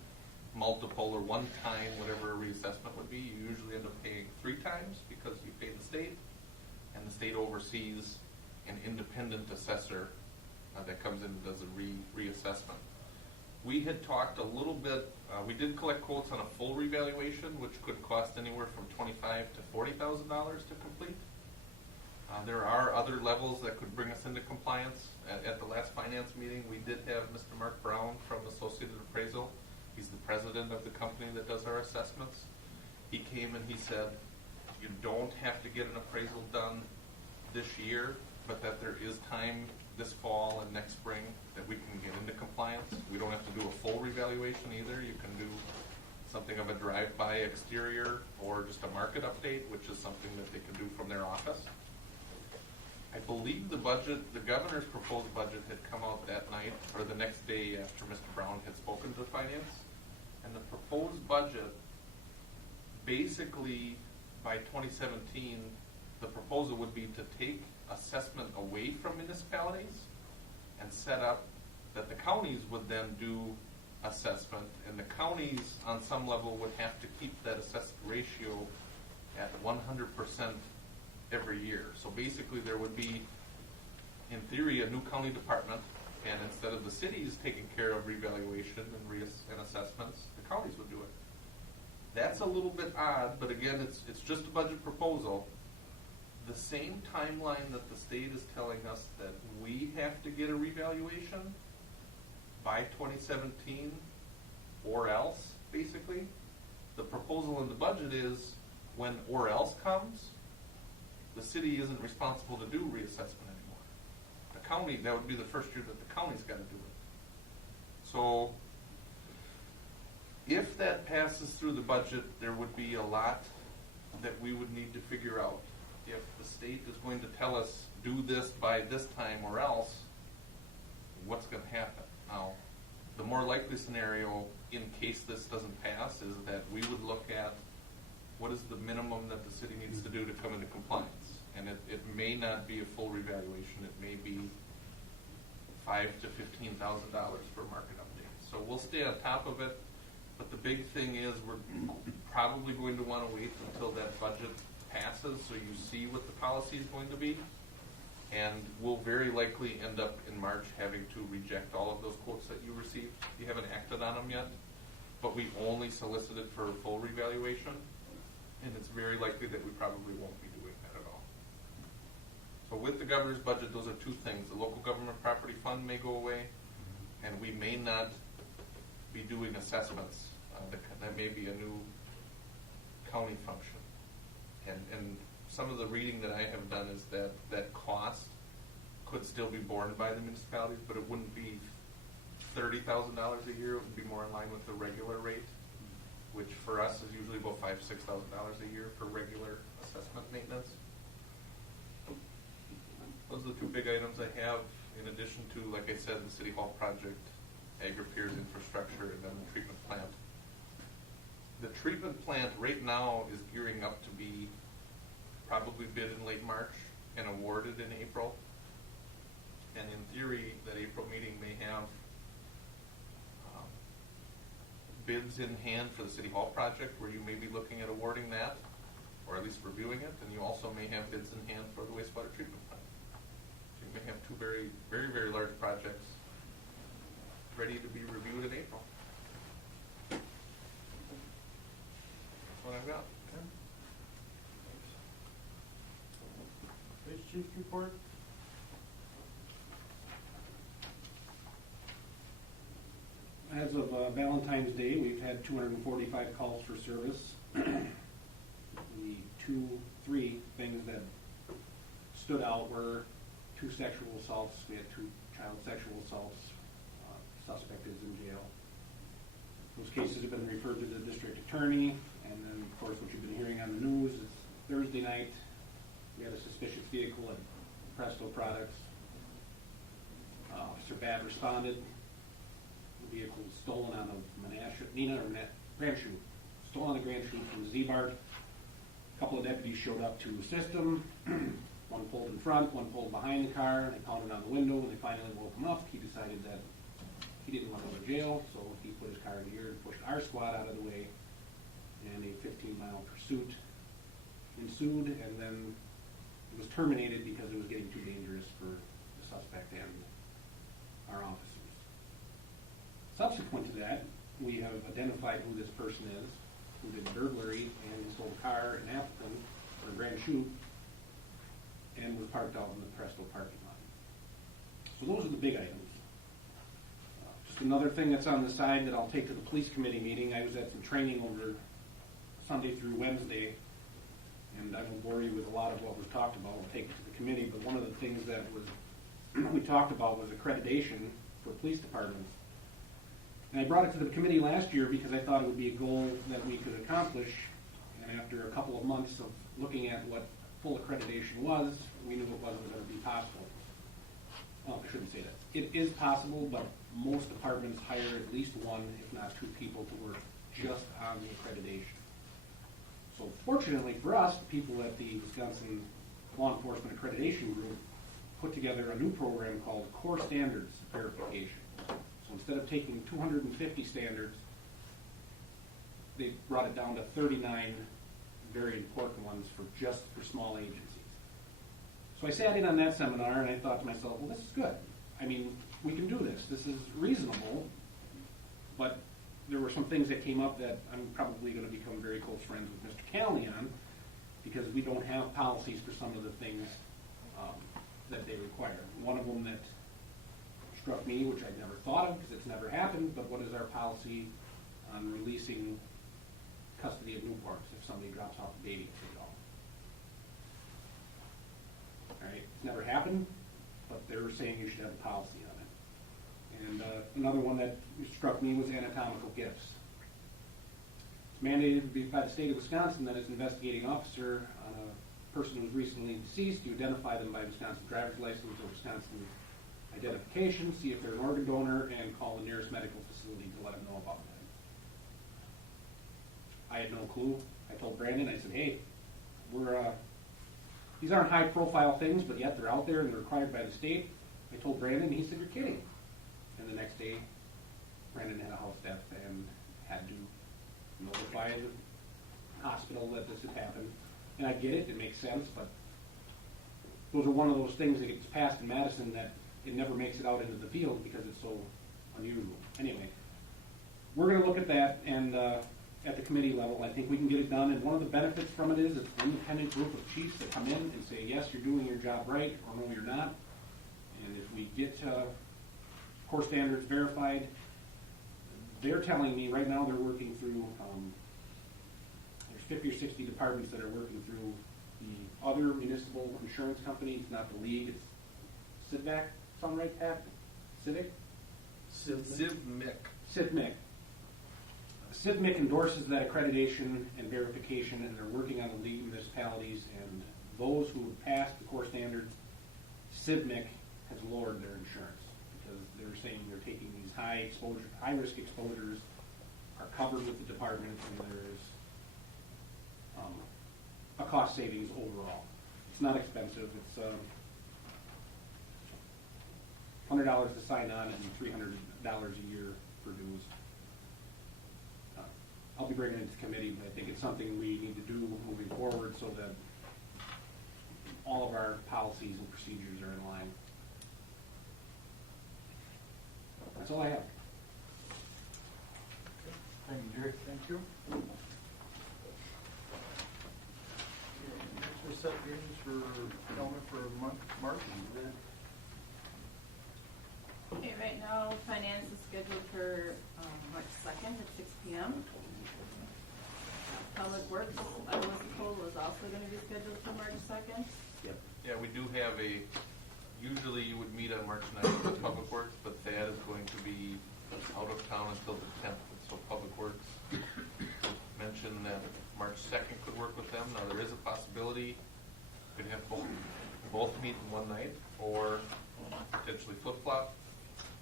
multiple or one time whatever a reassessment would be, you usually end up paying 3 times, because you pay the state, and the state oversees an independent assessor that comes in and does a reassessment. We had talked a little bit, we did collect quotes on a full revaluation, which could cost anywhere from $25,000 to $40,000 to complete. There are other levels that could bring us into compliance. At the last finance meeting, we did have Mr. Mark Brown from Associated Appraisal. He's the president of the company that does our assessments. He came and he said, you don't have to get an appraisal done this year, but that there is time this fall and next spring that we can get into compliance. We don't have to do a full revaluation either. You can do something of a drive-by exterior or just a market update, which is something that they can do from their office. I believe the budget, the governor's proposed budget, had come out that night or the next day after Mr. Brown had spoken to finance. And the proposed budget, basically by 2017, the proposal would be to take assessment away from municipalities and set up that the counties would then do assessment, and the counties on some level would have to keep that assessed ratio at 100% every year. So basically there would be, in theory, a new county department, and instead of the cities taking care of revaluation and assessments, the counties would do it. That's a little bit odd, but again, it's just a budget proposal. The same timeline that the state is telling us that we have to get a revaluation by 2017 or else, basically, the proposal in the budget is when or else comes, the city isn't responsible to do reassessment anymore. The county, that would be the first year that the county's got to do it. So if that passes through the budget, there would be a lot that we would need to figure out. If the state is going to tell us, do this by this time or else, what's going to happen? Now, the more likely scenario, in case this doesn't pass, is that we would look at what is the minimum that the city needs to do to come into compliance. And it may not be a full revaluation, it may be $5,000 to $15,000 for market update. So we'll stay on top of it, but the big thing is we're probably going to want to wait until that budget passes so you see what the policy is going to be. And we'll very likely end up in March having to reject all of those quotes that you received. You haven't acted on them yet, but we only solicited for a full revaluation, and it's very likely that we probably won't be doing that at all. So with the governor's budget, those are two things. The local government property fund may go away, and we may not be doing assessments. That may be a new county function. And some of the reading that I have done is that that cost could still be borne by the municipalities, but it wouldn't be $30,000 a year. It would be more in line with the regular rate, which for us is usually about $5,000 to $6,000 a year for regular assessment maintenance. Those are the two big items I have, in addition to, like I said, the City Hall project, agri-peers infrastructure, and then the treatment plant. The treatment plant right now is gearing up to be probably bid in late March and awarded in April. And in theory, that April meeting may have bids in hand for the City Hall project, where you may be looking at awarding that, or at least reviewing it, and you also may have bids in hand for the wastewater treatment plant. So you may have two very, very, very large projects ready to be reviewed in April. That's what I've got. Police chief report? As of Valentine's Day, we've had 245 calls for service. The three things that stood out were 2 sexual assaults. We had 2 child sexual assaults. Suspect is in jail. Those cases have been referred to the district attorney, and then, of course, what you've been hearing on the news is Thursday night, we had a suspicious vehicle at Presto Products. Officer Bad responded. The vehicle was stolen on a Grand Chute. Stolen on a Grand Chute from Z-Bart. A couple of deputies showed up to assist him. One pulled in front, one pulled behind the car. They pounded on the window. When they finally woke him up, he decided that he didn't want to go to jail, so he put his car in gear and pushed our squad out of the way, and a 15-mile pursuit ensued, and then it was terminated because it was getting too dangerous for the suspect and our officers. Subsequent to that, we have identified who this person is, who did burglary and stole a car in Appleton, or Grand Chute, and was parked out in the Presto parking lot. So those are the big items. Just another thing that's on the side that I'll take to the police committee meeting. I was at some training over Sunday through Wednesday, and I won't bore you with a lot of what was talked about. I'll take it to the committee, but one of the things that was we talked about was accreditation for police departments. And I brought it to the committee last year because I thought it would be a goal that we could accomplish, and after a couple of months of looking at what full accreditation was, we knew it wasn't going to be possible. Well, I shouldn't say that. It is possible, but most departments hire at least 1, if not 2 people to work just on the accreditation. So fortunately for us, the people at the Wisconsin Law Enforcement Accreditation Group put together a new program called Core Standards Verification. So instead of taking 250 standards, they brought it down to 39 very important ones for small agencies. So I sat in on that seminar and I thought to myself, well, this is good. I mean, we can do this. This is reasonable, but there were some things that came up that I'm probably going to become very close friends with Mr. Calney on, because we don't have policies for some of the things that they require. One of them that struck me, which I'd never thought of because it's never happened, but what is our policy on releasing custody of newborns if somebody drops off a baby to the dog? All right, it's never happened, but they were saying you should have a policy on it. And another one that struck me was anatomical gifts. It's mandated by the state of Wisconsin that as an investigating officer on a person who's recently deceased, you identify them by Wisconsin driver's license or Wisconsin identification, see if they're an organ donor, and call the nearest medical facility to let them know about that. I had no clue. I told Brandon, I said, hey, we're These aren't high-profile things, but yet they're out there and they're required by the state. I told Brandon, and he said, "You're kidding." And the next day, Brandon had a house death and had to notify the hospital that this had happened. And I get it, it makes sense, but those are one of those things that gets passed in Madison that it never makes it out into the field because it's so unusual. Anyway, we're going to look at that, and at the committee level, I think we can get it done. And one of the benefits from it is it's an independent group of chiefs that come in and say, yes, you're doing your job right, or no, you're not. And if we get core standards verified, they're telling me right now they're working through, there's 50 or 60 departments that are working through the other municipal insurance companies, not the league, it's CIVMAC, sound right, Pat? Civic? CIVMIC. CIVMIC. CIVMIC endorses that accreditation and verification, and they're working on the league municipalities, and those who have passed the core standards, CIVMIC has lowered their insurance because they're saying they're taking these high risk exposures, are covered with the department, and there's a cost savings overall. It's not expensive. It's $100 to sign on and $300 a year for dues. I'll be bringing it to committee, but I think it's something we need to do moving forward so that all of our policies and procedures are in line. That's all I have. Thank you, Jerry. Thank you. Next we set meetings for Kelman for March. Okay, right now, finance is scheduled for March 2nd at 6 p.m. Public Works, I was told, was also going to be scheduled for March 2nd. Yep. Yeah, we do have usually you would meet on March 9th with Public Works, but Thad is going to be out of town until the 10th. So Public Works mentioned that March 2nd could work with them. Now there is a possibility we could have both meet in one night, or potentially flip-flop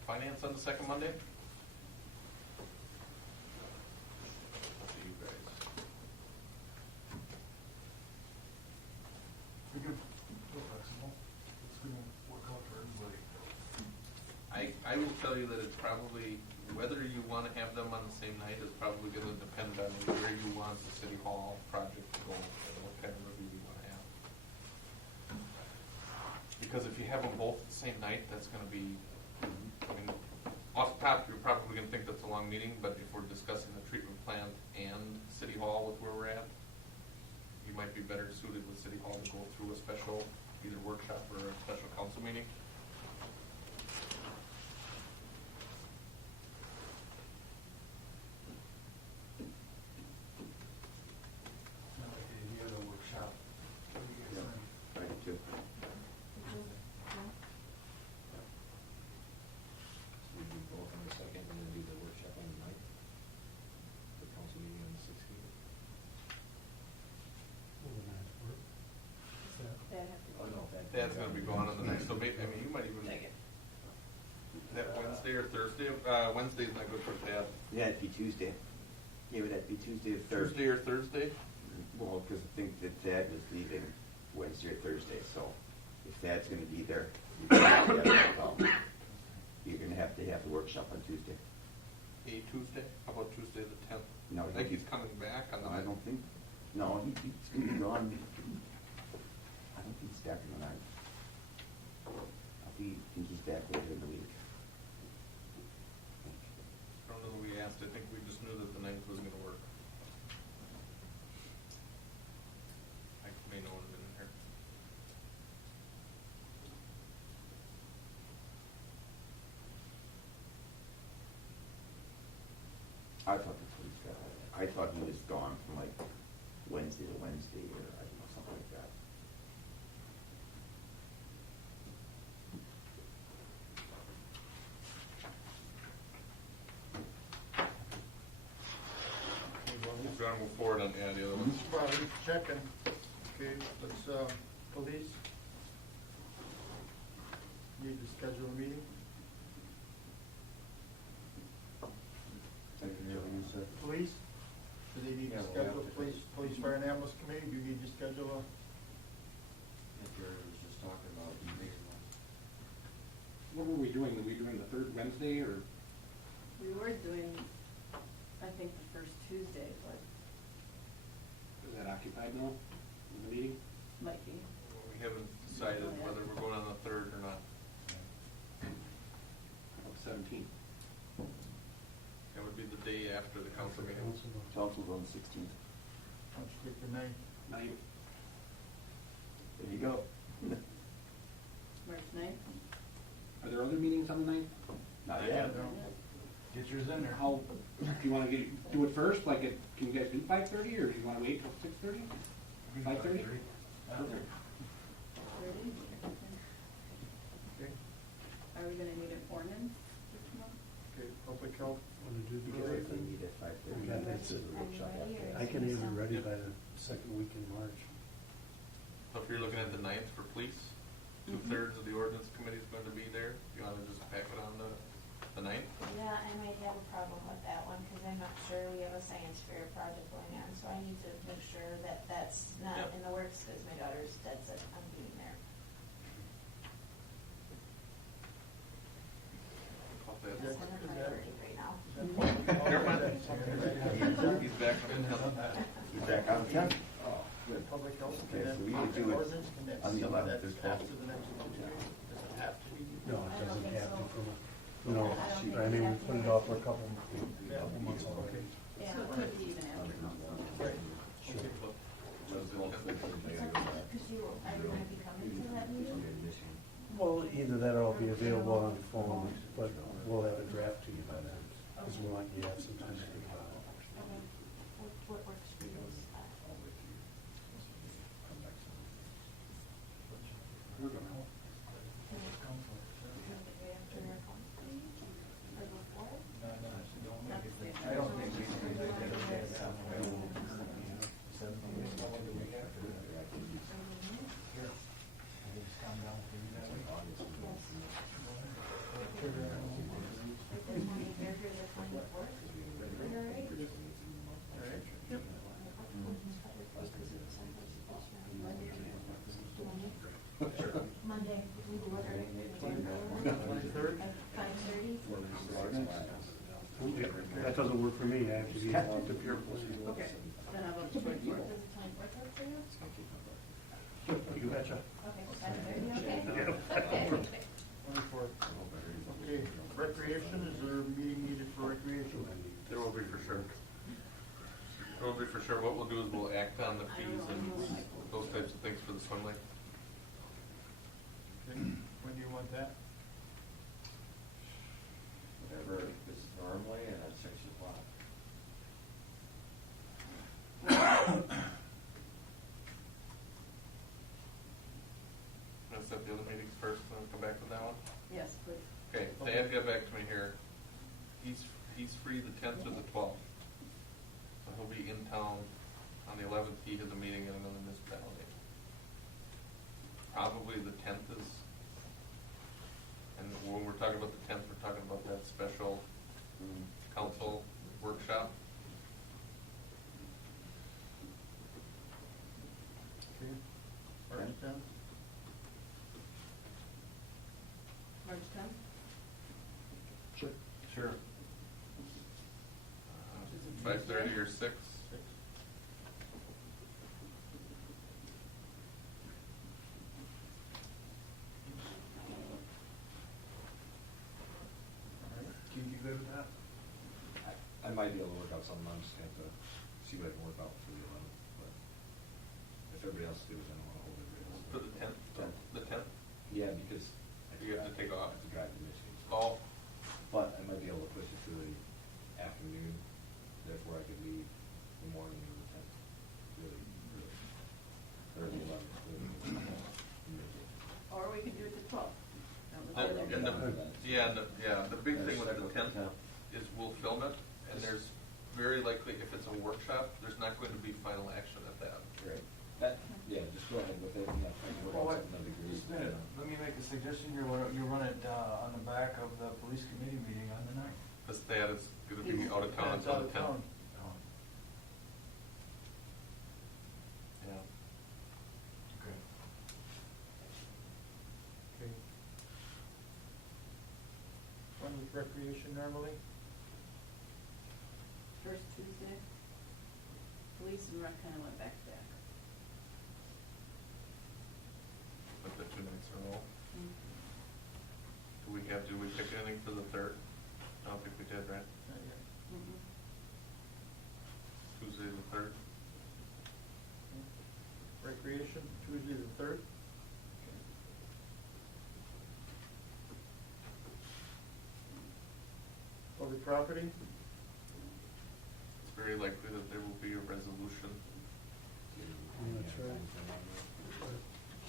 finance on the second Monday. Up to you guys. We can feel flexible. It's going to work out for everybody. I will tell you that it's probably, whether you want to have them on the same night is probably going to depend on where you want the City Hall project to go and what kind of review you want to have. Because if you have them both the same night, that's going to be, I mean, off the top, you're probably going to think that's a long meeting, but if we're discussing the treatment plant and City Hall with where we're at, you might be better suited with City Hall to go through a special, either workshop or a special council meeting. I like the idea of the workshop. What do you guys think? I do too. We do both on the 2nd and then do the workshop on the 9th. The council meeting on the 16th. They'd have to Oh, no, Dad's going to be gone on the next, so maybe, I mean, you might even, take it. that Wednesday or Thursday, Wednesday's not good for Dad. Yeah, it'd be Tuesday. Yeah, would that be Tuesday or Thursday? Tuesday or Thursday? Well, because I think that Thad was leaving Wednesday or Thursday, so if Thad's going to be there, you're going to have the workshop on Tuesday. A Tuesday? How about Tuesday the 10th? No, I think he's coming back on the I 9th. don't think. No, he's going to be gone. I don't think he's back on the 9th. I think he's back later in the week. I don't know that we asked. I think we just knew that the 9th wasn't going to work. I may know it in here. I thought that's what he's got. I thought he was gone from like Wednesday to Wednesday, or I don't know, something like that. We're going to move forward on the other ones. Well, he's checking. Okay, let's, police. Need to schedule a meeting. Police, do they need to Yeah, we'll schedule, have to. police fire and ambulance committee, do you need to schedule Wednesday, or? We were doing, I think, the first Tuesday, but Is that occupied now, in the meeting? might be. We haven't decided whether we're going on the 3rd or not. How about 17th? That would be the day after the council meeting. Council's on the 16th. Why don't you take the night? 9th? There you go. March 9th? Are there other meetings on the 9th? Not yet. Get yours in there. How, do you wanna do it first, like, can you guys do 5:30, or do you wanna wait till 6:30? 5:30? Perfect. 30? Okay, Are we gonna need an ordinance this month? okay, public health. Because if they meet at 5:30. Yeah, that's that's- the workshop are you ready, or after. I can have it ready by the second week in March. So if you're looking at the 9th for police, 2/3 of the ordinance committee is going to be there. You want to just pack it on the 9th? Yeah, I might have a problem with that one, because I'm not sure we have a science fair project going on, so I need to make sure that that's not Yep. in the works, because my daughter's dead set on being there. Call that. That's kind of priority right now. Never mind. He's back on the 10th. He's back on the 10th. Good. Public health. Okay, and so then we would do it ordinance, can that on the see 11th that's or 12th. after the next Tuesday? Does it have to be? No, I it don't doesn't think have to so. from, I no, don't think I mean, we we have put to. it off for a couple Yeah. months already. Yeah. So it could be even after council. Right. Because you, are you gonna be coming to that meeting? Well, either that or I'll be available on the phone, but we'll have a draft to you by then, because we want you to have some time to think about it. Okay. What works for you? We're gonna help. I don't think we can do that. Monday. 23rd? 5:30? That doesn't work for me, I have to be at the Pier Place. Okay, then how about the 24th? Does the 24th work for you? You betcha. Okay, 5:30, okay? Yeah. Okay. 24th. Okay, recreation, is there a meeting needed for recreation? There will be for sure. There will be for sure. What we'll do is we'll act on the fees and those types of things for the swim lake. Okay, when do you want that? Whatever is normally at 6 o'clock. Gonna set the other meetings first and then come back to that one? Yes, please. Okay, Dave got back to me here. He's free the 10th or the 12th. So he'll be in town on the 11th. He has a meeting in another municipality. Probably the 10th is, and when we're talking about the 10th, we're talking about that special council workshop. Okay, March 10th? March 10th? Sure. 5:30 or 6? Keith, you good with that? I might be able to work out something, I'm just gonna have to see what I can work out for the 11th, but if everybody else is good, then I don't wanna hold everybody else. For the 10th? The 10th? Yeah, because You have to take off. I have to drive to Michigan. Oh, But I might be able to push it to the afternoon, therefore I could leave the morning of the 10th, really, or the 11th, really. Or we could do it the 12th. That was and the the, other- the big thing with the 10th is we'll film it, and there's very likely, if it's a workshop, there's not going to be final action at that. Great. Yeah, just go ahead with it, and I'll try to work Well, out something, that'd be great. just a minute, let me make a suggestion here, why don't you run it on the back of the police committee meeting on the 9th? Because Thad is going to be out of town That's until out the of town. 10th. Yeah. Okay. Okay. recreation normally? First Tuesday. Police and rec kind of went back to back. Like the 2 nights in a row. Do we pick anything for the 3rd? I don't think we did, right? Not yet. Tuesday the 3rd. Recreation, Tuesday the 3rd. Public property, It's very likely that there will be a resolution. That's right.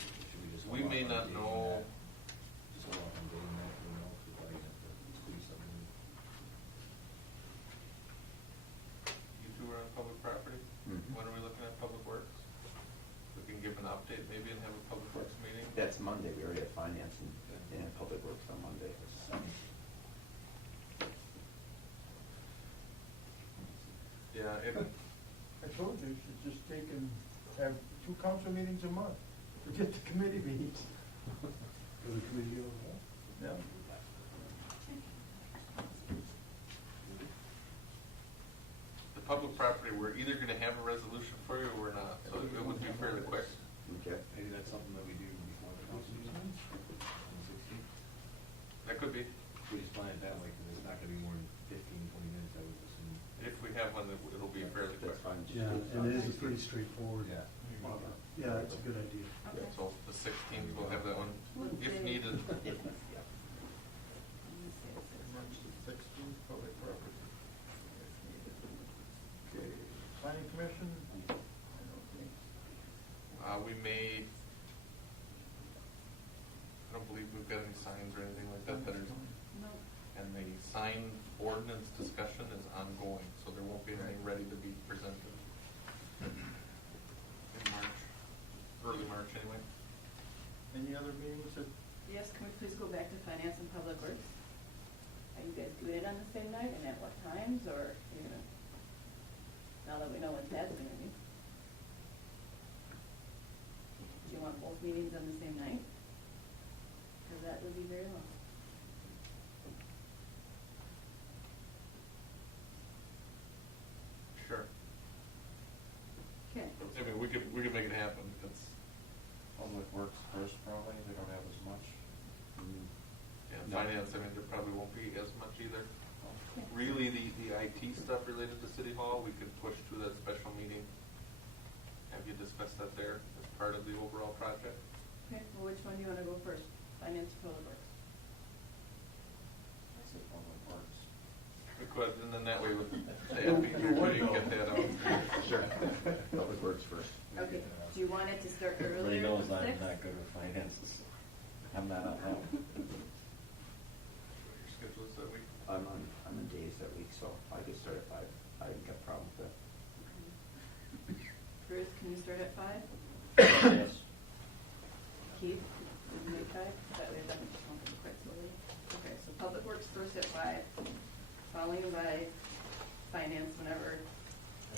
Should we just We hold may off not on dating know. that? Just hold off on dating that, you know, we probably have to squeeze something in. You two are on public property? Mhm. When are we looking at public works? We can give an update maybe and have a public works meeting? That's Monday, we already have finance and public works on Monday. Yeah, I told you, you should just take and have 2 council meetings a month. Forget the committee meetings. For the committee of the whole. Yeah. the public property, we're either gonna have a resolution for you or we're not, so it would be fairly quick. Okay. Maybe that's something that we do before the council meeting on the 16th. That could be. We just plan it that way, because it's not gonna be more than 15, 20 minutes, I would assume. If we have one, it'll be fairly quick. That's fine. Yeah, and it is pretty straightforward. Yeah. Yeah, it's a good idea. Okay. So the 16th, we'll have that one, What if day? needed. Let me see, March the 16th, public property. Okay, planning commission? I don't think. We may, I don't believe we've got any signs or anything like that that are, No. and the sign ordinance discussion is ongoing, so there won't be anything ready to be presented in March, early March anyway. Any other meetings that, Yes, can we please go back to finance and public works? Are you guys doing it on the same night and at what times, or, you know, now that we know when Tad's gonna be? Do you want both meetings on the same night? Cause that would be very long. Sure. Okay. I mean, we could make it happen, it's, Public works first probably, they don't have as much. yeah, No. finance, I mean, there probably won't be as much either. Okay. Really, the IT stuff related to City Hall, we could push to that special meeting. Have you discussed that there as part of the overall project? Okay, well, which one do you wanna go first? Finance or public works? I said public works. We could, and then that way with the FB, we can get that out. Sure. Public works first. Okay, do you want it to start Everybody earlier knows than I'm 6? not good with finances. I'm not on that. Your schedule is that week? I'm in days that week, so I could start at 5. I ain't got a problem with that. Bruce, can you start at 5? Yes. Keith, can you make 5? That way it doesn't just won't be quite so late. Okay, so public works first at 5, following by finance whenever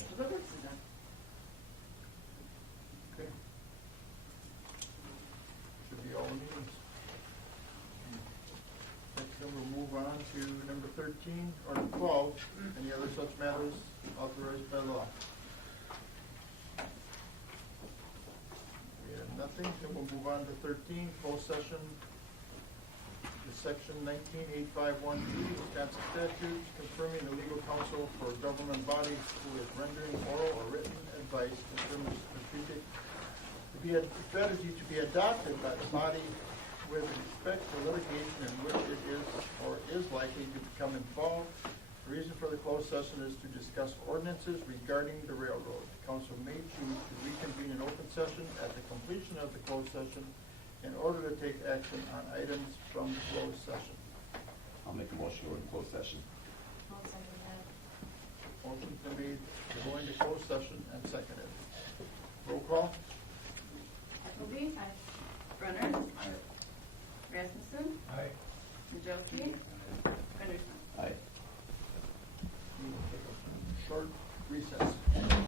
public works is done. okay. Should be all the meetings. Next, then we'll move on to number 13, or 12, any other such matters authorized by law. We have nothing, then we'll move on to 13, closed session. Section 19851G, Wisconsin Statutes, confirming the legal counsel for a government body who is rendering oral or written advice concerning strategic strategy to be adopted by the body with respect to litigation in which it is or is likely to become involved. The reason for the closed session is to discuss ordinances regarding the railroad. The council may choose to reconvene an open session at the completion of the closed session in order to take action on items from the closed session. I'll make a motion to go into closed session. I'll second that. Motion's been made to go into closed session and seconded. Roll call? Appleby? Aye. Brunner? Rasmussen? Aye. Nadjowski? Anderson? Aye. Short recess.